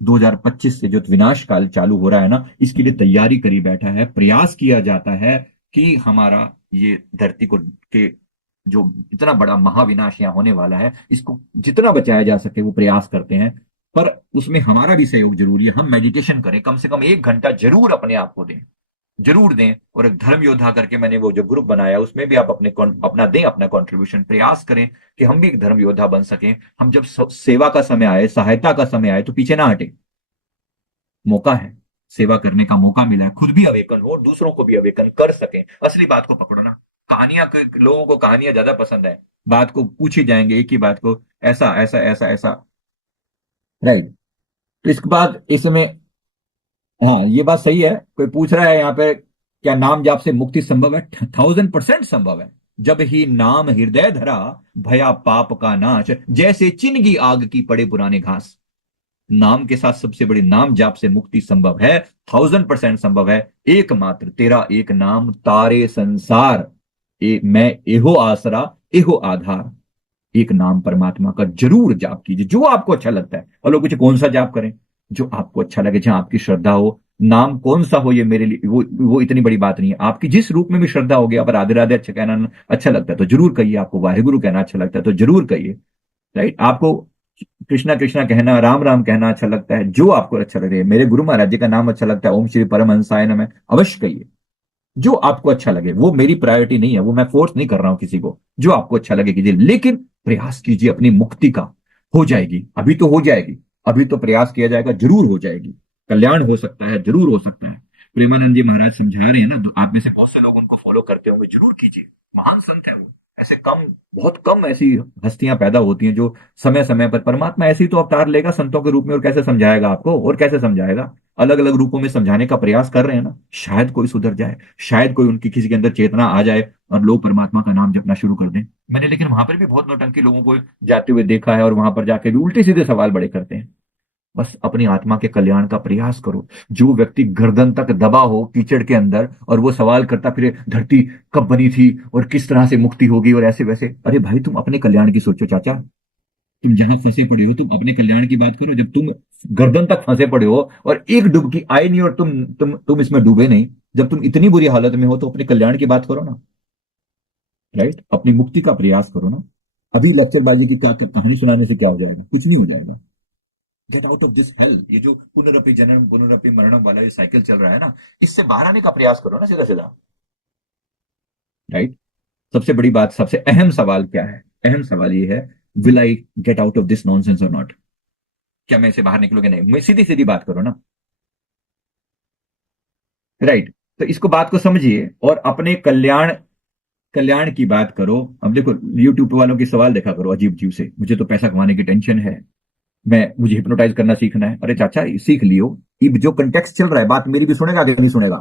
2025 से जो विनाश काल चालू हो रहा है ना, इसके लिए तैयारी करी बैठा है, प्रयास किया जाता है कि हमारा ये धरती को के जो इतना बड़ा महाविनाश यहाँ होने वाला है, इसको जितना बचाया जा सके वो प्रयास करते हैं। पर उसमें हमारा भी सहयोग जरूरी है। हम मेडिटेशन करें, कम से कम 1 घंटा जरूर अपने आप को दें, जरूर दें। और एक धर्म योद्धा करके मैंने वो जो ग्रुप बनाया उसमें भी आप अपना दें, अपना कंट्रीब्यूशन, प्रयास करें कि हम भी एक धर्म योद्धा बन सकें। हम जब सेवा का समय आए, सहायता का समय आए तो पीछे ना हटे। मौका है, सेवा करने का मौका मिला है, खुद भी अवेकन हो और दूसरों को भी अवेकन कर सकें। असली बात को पकड़ो ना। कहानियां, लोगों को कहानियां ज्यादा पसंद है, बात को पूछे जाएंगे एक ही बात को, ऐसा ऐसा ऐसा ऐसा। राइट। तो इसके बाद इसमें, हाँ ये बात सही है। कोई पूछ रहा है यहाँ पे, क्या नाम जाप से मुक्ति संभव है? 1000% संभव है। जब ही नाम हृदय धरा, भया पाप का नाश, जैसे चिन्हगी आग की पड़े पुराने घास। नाम के साथ सबसे बड़ी नाम जाप से मुक्ति संभव है, 1000% संभव है। एकमात्र तेरा एक नाम तारे संसार, मैं एहो आसरा, एहो आधार। एक नाम परमात्मा का जरूर जाप कीजिए, जो आपको अच्छा लगता है। और लोग पूछे कौन सा जाप करें? जो आपको अच्छा लगे, जहां आपकी श्रद्धा हो। नाम कौन सा हो ये मेरे लिए वो इतनी बड़ी बात नहीं है। आपकी जिस रूप में भी श्रद्धा होगी, अगर राधे राधे अच्छा कहना अच्छा लगता है तो जरूर कहिए, आपको वाहेगुरु कहना अच्छा लगता है तो जरूर कहिए। राइट, आपको कृष्णा कृष्णा कहना, राम राम कहना अच्छा लगता है, जो आपको अच्छा लगे। मेरे गुरु महाराज जी का नाम अच्छा लगता है, ओम श्री परमहंसाय नमः, अवश्य कहिए। जो आपको अच्छा लगे, वो मेरी प्रायोरिटी नहीं है, वो मैं फोर्स नहीं कर रहा हूं किसी को। जो आपको अच्छा लगे कीजिए, लेकिन प्रयास कीजिए अपनी मुक्ति का। हो जाएगी, अभी तो हो जाएगी, अभी तो प्रयास किया जाएगा, जरूर हो जाएगी। कल्याण हो सकता है, जरूर हो सकता है। प्रेमानंद जी महाराज समझा रहे हैं ना, तो आप में से बहुत से लोग उनको फॉलो करते होंगे, जरूर कीजिए। महान संत है वो। ऐसे कम, बहुत कम ऐसी हस्तियां पैदा होती हैं जो समय समय पर, परमात्मा ऐसे ही तो अवतार लेगा संतों के रूप में, और कैसे समझाएगा आपको, और कैसे समझाएगा? अलग अलग रूपों में समझाने का प्रयास कर रहे हैं ना, शायद कोई सुधर जाए, शायद कोई उनकी किसी के अंदर चेतना आ जाए और लोग परमात्मा का नाम जपना शुरू कर दें। मैंने लेकिन वहां पर भी बहुत नौटंकी लोगों को जाते हुए देखा है, और वहां पर जाके भी उल्टे सीधे सवाल बड़े करते हैं। बस अपनी आत्मा के कल्याण का प्रयास करो। जो व्यक्ति गर्दन तक दबा हो कीचड़ के अंदर, और वो सवाल करता फिरे धरती कब बनी थी और किस तरह से मुक्ति होगी और ऐसे वैसे, अरे भाई तुम अपने कल्याण की सोचो चाचा। तुम जहां फंसे पड़े हो, तुम अपने कल्याण की बात करो। जब तुम गर्दन तक फंसे पड़े हो और एक डुबकी आई नहीं और तुम इसमें डूबे नहीं, जब तुम इतनी बुरी हालत में हो तो अपने कल्याण की बात करो ना। राइट, अपनी मुक्ति का प्रयास करो ना। अभी लेक्चरबाजी की क्या कहानी सुनाने से क्या हो जाएगा? कुछ नहीं हो जाएगा। Gate out of this hello. ये जो पुनरपि जनन पुनरपि मरणम वाला ये साइकिल चल रहा है ना, इससे बाहर आने का प्रयास करो ना, सीधा सीधा। राइट। सबसे बड़ी बात, सबसे अहम सवाल क्या है? अहम सवाल ये है, will I get out of this nonsense और नॉट? क्या मैं इसे बाहर निकलूंगा? नहीं। मैं सीधी सीधी बात करो ना। राइट। तो इसको, बात को समझिए और अपने कल्याण, कल्याण की बात करो। अब देखो, यूट्यूब वालों के सवाल देखा करो अजीब अजीब से, मुझे तो पैसा कमाने की टेंशन है, मुझे हिप्नोटाइज करना सीखना है। अरे चाचा सीख लियो। ये जो कंटेक्स्ट चल रहा है, बात मेरी भी सुनेगा कि नहीं सुनेगा?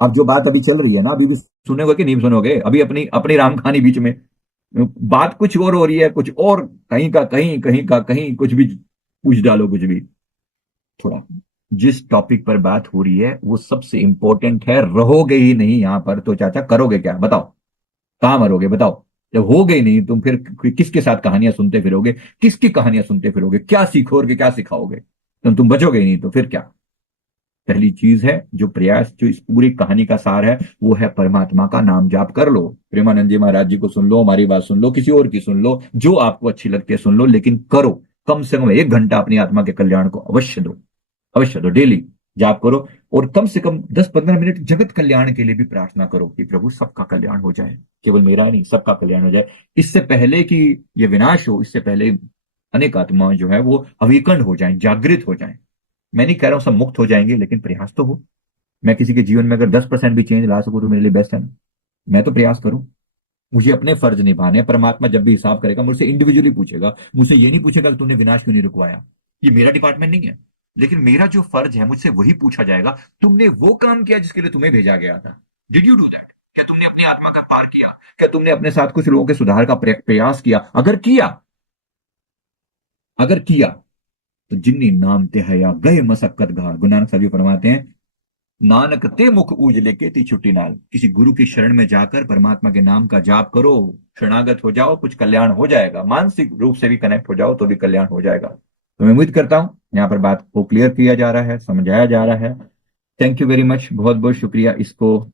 अब जो बात अभी चल रही है ना, अभी भी सुनोगे कि नहीं सुनोगे? अभी अपनी अपनी राम कहानी बीच में, बात कुछ और हो रही है, कुछ और, कहीं का कहीं, कहीं का कहीं, कुछ भी पूछ डालो कुछ भी। थोड़ा, जिस टॉपिक पर बात हो रही है वो सबसे इंपॉर्टेंट है। रहोगे ही नहीं यहां पर तो चाचा करोगे क्या बताओ? कहां मरोगे बताओ? जब हो गई नहीं तुम, फिर किसके साथ कहानियां सुनते फिरोगे? किसकी कहानियां सुनते फिरोगे? क्या सीखोगे, क्या सिखाओगे? तुम बचोगे ही नहीं तो फिर क्या? पहली चीज है जो प्रयास, जो इस पूरी कहानी का सार है, वो है परमात्मा का नाम जाप कर लो। प्रेमानंद जी महाराज जी को सुन लो, हमारी बात सुन लो, किसी और की सुन लो, जो आपको अच्छी लगती है सुन लो, लेकिन करो। कम से कम 1 घंटा अपनी आत्मा के कल्याण को अवश्य दो, अवश्य दो। डेली जाप करो, और कम से कम 10-15 मिनट जगत कल्याण के लिए भी प्रार्थना करो कि प्रभु सबका कल्याण हो जाए, केवल मेरा ही नहीं, सबका कल्याण हो जाए। इससे पहले कि ये विनाश हो, इससे पहले अनेक आत्माएं जो है वो अवेकन हो जाएं, जागृत हो जाएं। मैं नहीं कह रहा हूं सब मुक्त हो जाएंगे, लेकिन प्रयास तो हो। मैं किसी के जीवन में अगर 10% भी चेंज ला सकूं तो मेरे लिए बेस्ट है ना। मैं तो प्रयास करूं। मुझे अपने फर्ज निभाने हैं। परमात्मा जब भी हिसाब करेगा मुझसे इंडिविजुअली पूछेगा, मुझसे ये नहीं पूछेगा कि तूने विनाश क्यों नहीं रुकवाया। ये मेरा डिपार्टमेंट नहीं है। लेकिन मेरा जो फर्ज है मुझसे वही पूछा जाएगा, तुमने वो काम किया जिसके लिए तुम्हें भेजा गया था। Did you do that? क्या तुमने अपनी आत्मा का पार किया? क्या तुमने अपने साथ कुछ लोगों के सुधार का प्रयास किया? अगर किया तो जिन्नी नाम ते हया गए मसक्कत घार। गुरु नानक साहब जी फरमाते हैं, नानक ते मुख उजले के ती छुट्टी नाल। किसी गुरु की शरण में जाकर परमात्मा के नाम का जाप करो, शरणागत हो जाओ, कुछ कल्याण हो जाएगा। मानसिक रूप से भी कनेक्ट हो जाओ तो भी कल्याण हो जाएगा। तो मैं उम्मीद करता हूं यहाँ पर बात को क्लियर किया जा रहा है, समझाया जा रहा है। थैंक यू वेरी मच, बहुत बहुत शुक्रिया। इसको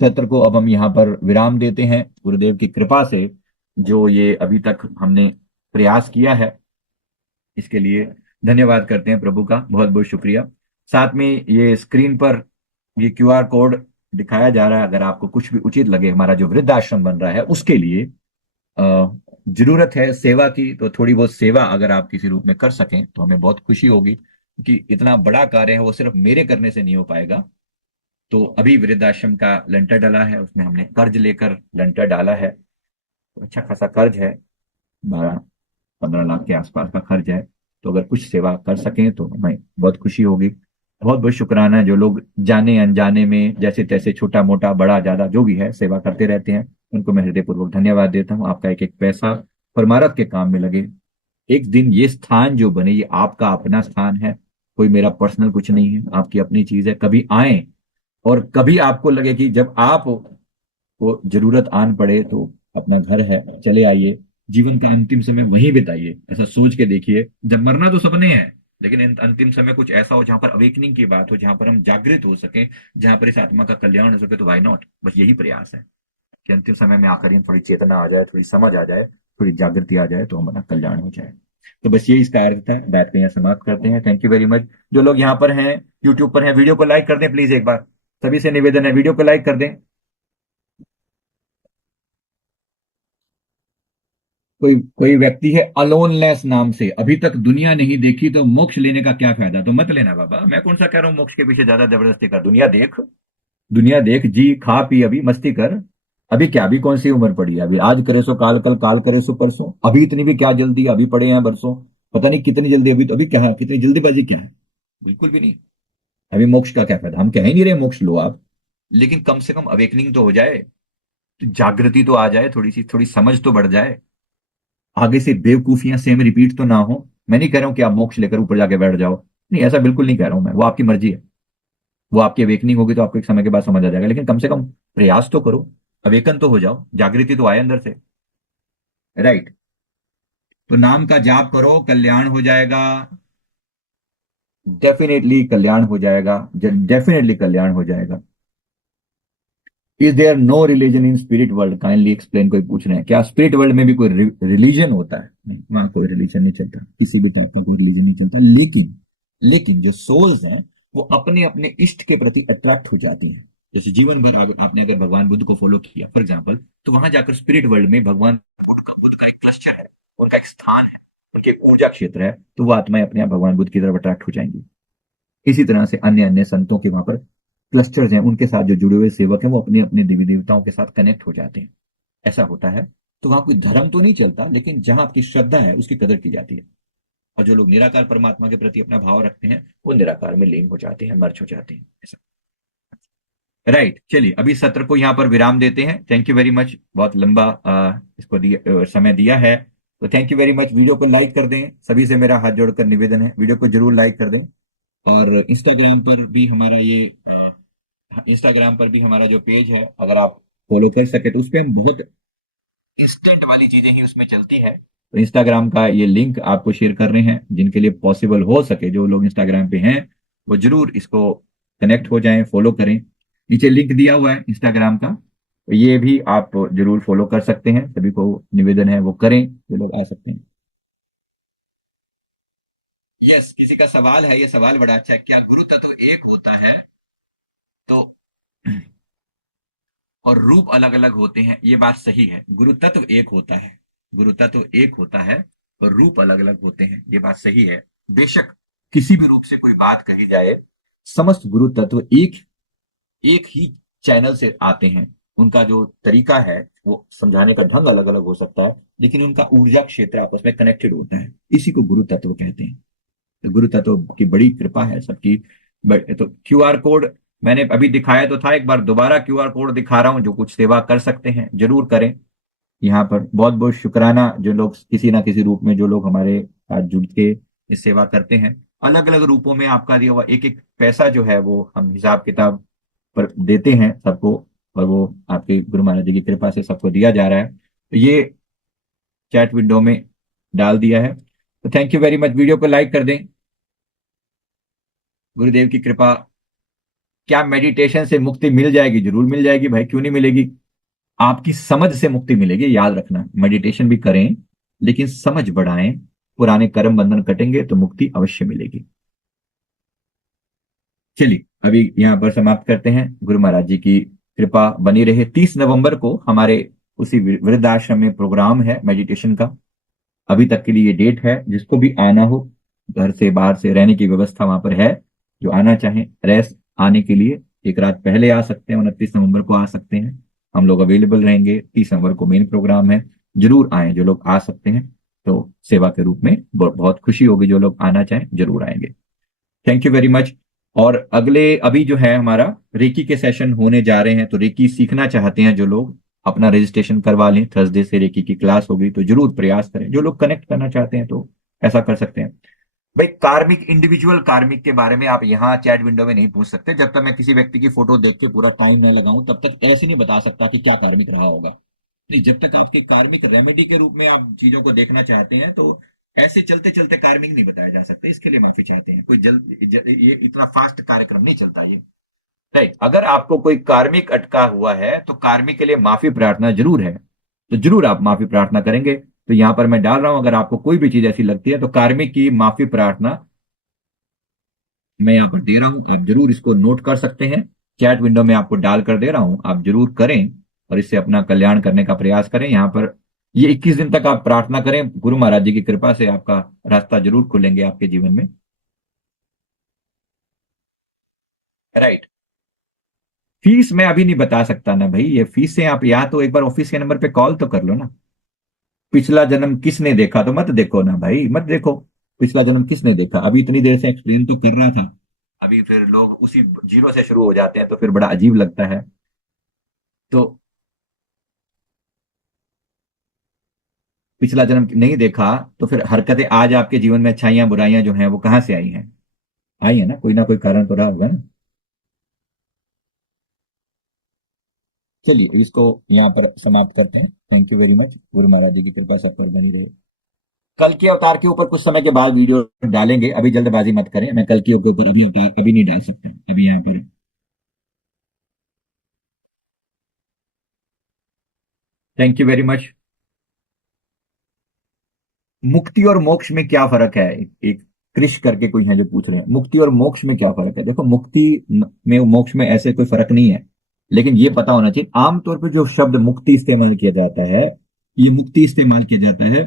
सत्र को अब हम यहाँ पर विराम देते हैं। गुरुदेव की कृपा से जो ये अभी तक हमने प्रयास किया है, इसके लिए धन्यवाद करते हैं प्रभु का, बहुत बहुत शुक्रिया। साथ में ये स्क्रीन पर ये क्यूआर कोड दिखाया जा रहा है। अगर आपको कुछ भी उचित लगे, हमारा जो वृद्ध आश्रम बन रहा है उसके लिए जरूरत है सेवा की, तो थोड़ी बहुत सेवा अगर आप किसी रूप में कर सकें तो हमें बहुत खुशी होगी, क्योंकि इतना बड़ा कार्य है वो सिर्फ मेरे करने से नहीं हो पाएगा। तो अभी वृद्धाश्रम का लेंटर डाला है, उसमें हमने कर्ज लेकर लेंटर डाला है। तो अच्छा खासा कर्ज है, 12-15 लाख के आसपास का खर्च है। तो अगर कुछ सेवा कर सकें तो हमें बहुत खुशी होगी। बहुत बहुत शुक्राना है जो लोग जाने अनजाने में जैसे तैसे छोटा मोटा बड़ा ज्यादा जो भी है सेवा करते रहते हैं, उनको मैं हृदयपूर्वक धन्यवाद देता हूँ। आपका एक एक पैसा परमारथ के काम में लगे। एक दिन ये स्थान जो बने ये आपका अपना स्थान है, कोई मेरा पर्सनल कुछ नहीं है, आपकी अपनी चीज है। कभी आए और कभी आपको लगे कि जब आप को जरूरत आन पड़े तो अपना घर है, चले आइए। जीवन का अंतिम समय वहीं बिताइए, ऐसा सोच के देखिए। जब मरना तो सबने है, लेकिन अंतिम समय कुछ ऐसा हो जहां पर अवेकनिंग की बात हो, जहां पर हम जागृत हो सके, जहां पर इस आत्मा का कल्याण हो सके, तो वाई नॉट। बस यही प्रयास है कि अंतिम समय में आकर थोड़ी चेतना आ जाए, थोड़ी समझ आ जाए, थोड़ी जागृति आ जाए, तो हमारा कल्याण हो जाए। तो बस ये इसका अर्थ है। बैठ के यहाँ समाप्त करते हैं। Thank you very much. जो लोग यहाँ पर हैं, यूट्यूब पर हैं, वीडियो को लाइक कर दें प्लीज एक बार। सभी से निवेदन है, वीडियो को लाइक कर दें। कोई कोई व्यक्ति है अलोनलेस नाम से, अभी तक दुनिया नहीं देखी तो मोक्ष लेने का क्या फायदा। तो मत लेना बाबा, मैं कौन सा कह रहा हूँ मोक्ष के पीछे ज्यादा जबरदस्ती कर। दुनिया देख, दुनिया देख, जी खा पी अभी मस्ती कर। अभी क्या, अभी कौन सी उम्र पड़ी है? अभी आज करे सो काल, कल काल करे सो परसों। अभी इतनी भी क्या जल्दी, अभी पड़े हैं बरसों। पता नहीं कितनी जल्दी, अभी तो अभी क्या है, कितनी जल्दीबाजी क्या है? बिल्कुल भी नहीं। अभी मोक्ष का क्या फायदा? हम कह ही नहीं रहे मोक्ष लो आप, लेकिन कम से कम अवेकनिंग तो हो जाए, तो जागृति तो आ जाए, थोड़ी सी थोड़ी समझ तो बढ़ जाए। आगे से बेवकूफियां सेम रिपीट तो ना हो। मैं नहीं कह रहा हूं कि आप मोक्ष लेकर ऊपर जाके बैठ जाओ, नहीं, ऐसा बिल्कुल नहीं कह रहा हूं मैं। वो आपकी मर्जी है, वो आपकी अवेकनिंग होगी तो आपको एक समय के बाद समझ आ जाएगा। लेकिन कम से कम प्रयास तो करो, अवेकन तो हो जाओ, जागृति तो आए अंदर से। राइट। तो नाम का जाप करो, कल्याण हो जाएगा। डेफिनेटली कल्याण हो जाएगा, डेफिनेटली कल्याण हो जाएगा। Is there no religion in spirit world, kindly explain. कोई पूछ रहे हैं क्या स्पिरिट वर्ल्ड में भी कोई रिलीजन होता है? नहीं, वहां कोई रिलीजन नहीं चलता, किसी भी टाइप का कोई रिलीजन नहीं चलता। लेकिन लेकिन जो सोल्स हैं वो अपने अपने इष्ट के प्रति अट्रैक्ट हो जाती हैं। जैसे जीवन भर आपने अगर भगवान बुद्ध को फॉलो किया फॉर एग्जाम्पल, तो वहां जाकर स्पिरिट वर्ल्ड में भगवान बुद्ध का एक क्लस्टर है, उनका एक स्थान है, उनकी एक ऊर्जा क्षेत्र है, तो वो आत्माएं अपने आप भगवान बुद्ध की तरफ अट्रैक्ट हो जाएंगी। इसी तरह से अन्य अन्य संतों के वहां पर क्लस्टर्स हैं, उनके साथ जो जुड़े हुए सेवक हैं वो अपने अपने देवी देवताओं के साथ कनेक्ट हो जाते हैं। ऐसा होता है। तो वहां कोई धर्म तो नहीं चलता, लेकिन जहां आपकी श्रद्धा है उसकी कदर की जाती है। और जो लोग निराकार परमात्मा के प्रति अपना भाव रखते हैं वो निराकार में लीन हो जाते हैं, मर्ज हो जाते हैं। ऐसा। राइट, चलिए अभी सत्र को यहाँ पर विराम देते हैं। थैंक यू वेरी मच, बहुत लंबा इसको समय दिया है। तो thank you very much. Video को लाइक कर दें, सभी से मेरा हाथ जोड़कर निवेदन है, वीडियो को जरूर लाइक कर दें। और इंस्टाग्राम पर भी हमारा जो पेज है, अगर आप फॉलो कर सके तो उस पर हम बहुत इंस्टेंट वाली चीजें ही उसमें चलती है। तो इंस्टाग्राम का ये लिंक आपको शेयर कर रहे हैं, जिनके लिए पॉसिबल हो सके, जो लोग इंस्टाग्राम पे हैं वो जरूर इसको कनेक्ट हो जाएं, फॉलो करें। नीचे लिंक दिया हुआ है इंस्टाग्राम का, तो ये भी आप जरूर फॉलो कर सकते हैं। सभी को निवेदन है वो करें, जो लोग आ सकते हैं। यस, किसी का सवाल है, ये सवाल बड़ा अच्छा है, क्या गुरु तत्व एक होता है तो और रूप अलग अलग होते हैं? ये बात सही है, गुरु तत्व एक होता है, गुरु तत्व एक होता है। और रूप अलग अलग होते हैं, ये बात सही है। बेशक किसी भी रूप से कोई बात कही जाए, समस्त गुरु तत्व एक एक ही चैनल से आते हैं। उनका जो तरीका है वो समझाने का ढंग अलग अलग हो सकता है, लेकिन उनका ऊर्जा क्षेत्र आपस में कनेक्टेड होता है। इसी को गुरु तत्व कहते हैं। तो गुरु तत्व की बड़ी कृपा है सबकी। तो क्यूआर कोड मैंने अभी दिखाया तो था, एक बार दोबारा क्यूआर कोड दिखा रहा हूं। जो कुछ सेवा कर सकते हैं जरूर करें। यहाँ पर बहुत बहुत शुक्राना जो लोग किसी ना किसी रूप में, जो लोग हमारे साथ जुड़ के इस सेवा करते हैं। अलग अलग रूपों में आपका दिया हुआ एक एक पैसा जो है वो हम हिसाब किताब पर देते हैं सबको, और वो आपके गुरु महाराज जी की कृपा से सबको दिया जा रहा है। तो ये चैट विंडो में डाल दिया है। तो thank you very much. Video को लाइक कर दें। गुरुदेव की कृपा। क्या मेडिटेशन से मुक्ति मिल जाएगी? जरूर मिल जाएगी भाई, क्यों नहीं मिलेगी। आपकी समझ से मुक्ति मिलेगी, याद रखना। मेडिटेशन भी करें लेकिन समझ बढ़ाएं, पुराने कर्म बंधन कटेंगे तो मुक्ति अवश्य मिलेगी। चलिए अभी यहां पर समाप्त करते हैं। गुरु महाराज जी की कृपा बनी रहे। 30 नवंबर को हमारे उसी वृद्धाश्रम में प्रोग्राम है मेडिटेशन का। अभी तक के लिए ये डेट है। जिसको भी आना हो, घर से बाहर से रहने की व्यवस्था वहां पर है। जो आना चाहें रेस्ट आने के लिए एक रात पहले आ सकते हैं, 29 नवंबर को आ सकते हैं। हम लोग अवेलेबल रहेंगे। 30 नवंबर को मेन प्रोग्राम है। जरूर आए जो लोग आ सकते हैं। तो सेवा के रूप में बहुत खुशी होगी। जो लोग आना चाहें जरूर आएंगे। Thank you very much. और अगले अभी जो है हमारा रेकी के सेशन होने जा रहे हैं। तो रेकी सीखना चाहते हैं जो लोग, अपना रजिस्ट्रेशन करवा लें। थर्सडे से रेकी की क्लास होगी, तो जरूर प्रयास करें। जो लोग कनेक्ट करना चाहते हैं तो ऐसा कर सकते हैं। भाई कार्मिक, इंडिविजुअल कार्मिक के बारे में आप यहाँ चैट विंडो में नहीं पूछ सकते। जब तक मैं किसी व्यक्ति की फोटो देख के पूरा टाइम न लगाऊं, तब तक ऐसे नहीं बता सकता कि क्या कार्मिक रहा होगा। नहीं, जब तक आपके कार्मिक रेमेडी के रूप में आप चीजों को देखना चाहते हैं, तो ऐसे चलते चलते कार्मिक नहीं बताया जा सकता। इसके लिए माफी चाहते हैं। कोई ये इतना फास्ट कार्यक्रम नहीं चलता ये। राइट। अगर आपको कोई कार्मिक अटका हुआ है तो कार्मिक के लिए माफी प्रार्थना जरूर है। तो जरूर आप माफी प्रार्थना करेंगे। तो यहां पर मैं डाल रहा हूं, अगर आपको कोई भी चीज ऐसी लगती है तो कार्मिक की माफी प्रार्थना मैं यहाँ पर दे रहा हूं। आप जरूर इसको नोट कर सकते हैं। चैट विंडो में आपको डाल कर दे रहा हूं, आप जरूर करें और इससे अपना कल्याण करने का प्रयास करें। यहाँ पर ये 21 दिन तक आप प्रार्थना करें। गुरु महाराज जी की कृपा से आपका रास्ता जरूर खुलेंगे आपके जीवन में। राइट। फीस मैं अभी नहीं बता सकता ना भाई। ये फीस से आप या तो एक बार ऑफिस के नंबर पे कॉल तो कर लो ना। पिछला जन्म किसने देखा तो मत देखो ना भाई, मत देखो। पिछला जन्म किसने देखा? अभी इतनी देर से एक्सप्लेन तो कर रहा था। अभी फिर लोग उसी जीरो से शुरू हो जाते हैं तो फिर बड़ा अजीब लगता है। तो पिछला जन्म नहीं देखा तो फिर हरकतें आज आपके जीवन में, अच्छाइयां बुराइयां जो हैं वो कहां से आई हैं? आई है ना कोई कारण तो रहा होगा ना। चलिए इसको यहाँ पर समाप्त करते हैं। Thank you very much. Guru Maharaj जी की कृपा सब पर बनी रहे। कल के अवतार के ऊपर कुछ समय के बाद वीडियो डालेंगे। अभी जल्दबाजी मत करें। मैं कल के ऊपर अभी अवतार अभी नहीं डाल सकता। अभी यहाँ पर थैंक यू वेरी मच। मुक्ति और मोक्ष में क्या फर्क है? एक कृष करके कोई है जो पूछ रहे हैं, मुक्ति और मोक्ष में क्या फर्क है? देखो, मुक्ति में मोक्ष में ऐसे कोई फर्क नहीं है। लेकिन ये पता होना चाहिए, आमतौर पर जो शब्द मुक्ति इस्तेमाल किया जाता है, ये मुक्ति इस्तेमाल किया जाता है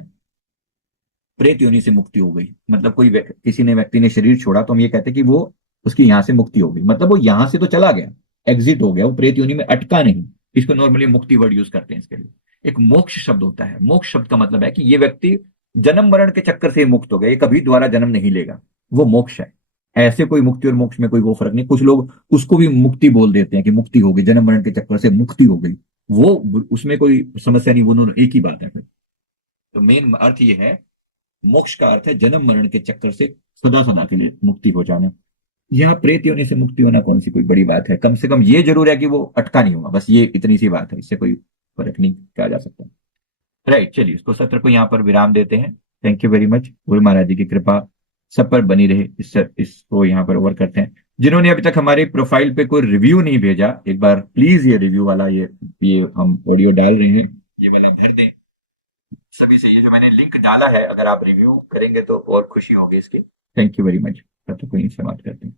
प्रेत योनि से मुक्ति हो गई। मतलब कोई किसी ने व्यक्ति ने शरीर छोड़ा तो हम ये कहते हैं कि वो उसकी यहां से मुक्ति हो गई। मतलब वो यहां से तो चला गया, एग्जिट हो गया, वो प्रेत योनि में अटका नहीं। इसको नॉर्मली मुक्ति वर्ड यूज करते हैं इसके लिए। एक मोक्ष शब्द होता है। मोक्ष शब्द का मतलब है कि ये व्यक्ति जन्म मरण के चक्कर से मुक्त हो गया, ये कभी दोबारा जन्म नहीं लेगा। वो मोक्ष है। ऐसे कोई मुक्ति और मोक्ष में कोई वो फर्क नहीं। कुछ लोग उसको भी मुक्ति बोल देते हैं कि मुक्ति हो गई, जन्म मरण के चक्कर से मुक्ति हो गई। वो उसमें कोई समस्या नहीं, वो दोनों एक ही बात है फिर। तो मेन अर्थ ये है, मोक्ष का अर्थ है जन्म मरण के चक्कर से सदा सदा के लिए मुक्ति हो जाना। यहाँ प्रेत योनि से मुक्ति होना कौन सी कोई बड़ी बात है? कम से कम ये जरूर है कि वो अटका नहीं हुआ, बस ये इतनी सी बात है। इससे कोई फर्क नहीं कहा जा सकता। राइट। चलिए इसको सत्र को यहाँ पर विराम देते हैं। Thank you very much. Guru Maharaj जी की कृपा सब पर बनी रहे। इसको यहाँ पर ओवर करते हैं। जिन्होंने अभी तक हमारे प्रोफाइल पे कोई रिव्यू नहीं भेजा, एक बार प्लीज ये रिव्यू वाला ये हम ऑडियो डाल रहे हैं, ये वाला भर दें सभी से। ये जो मैंने लिंक डाला है, अगर आप रिव्यू करेंगे तो और खुशी होगी इसकी। Thank you very much. तब तक कोई समाप्त करते हैं।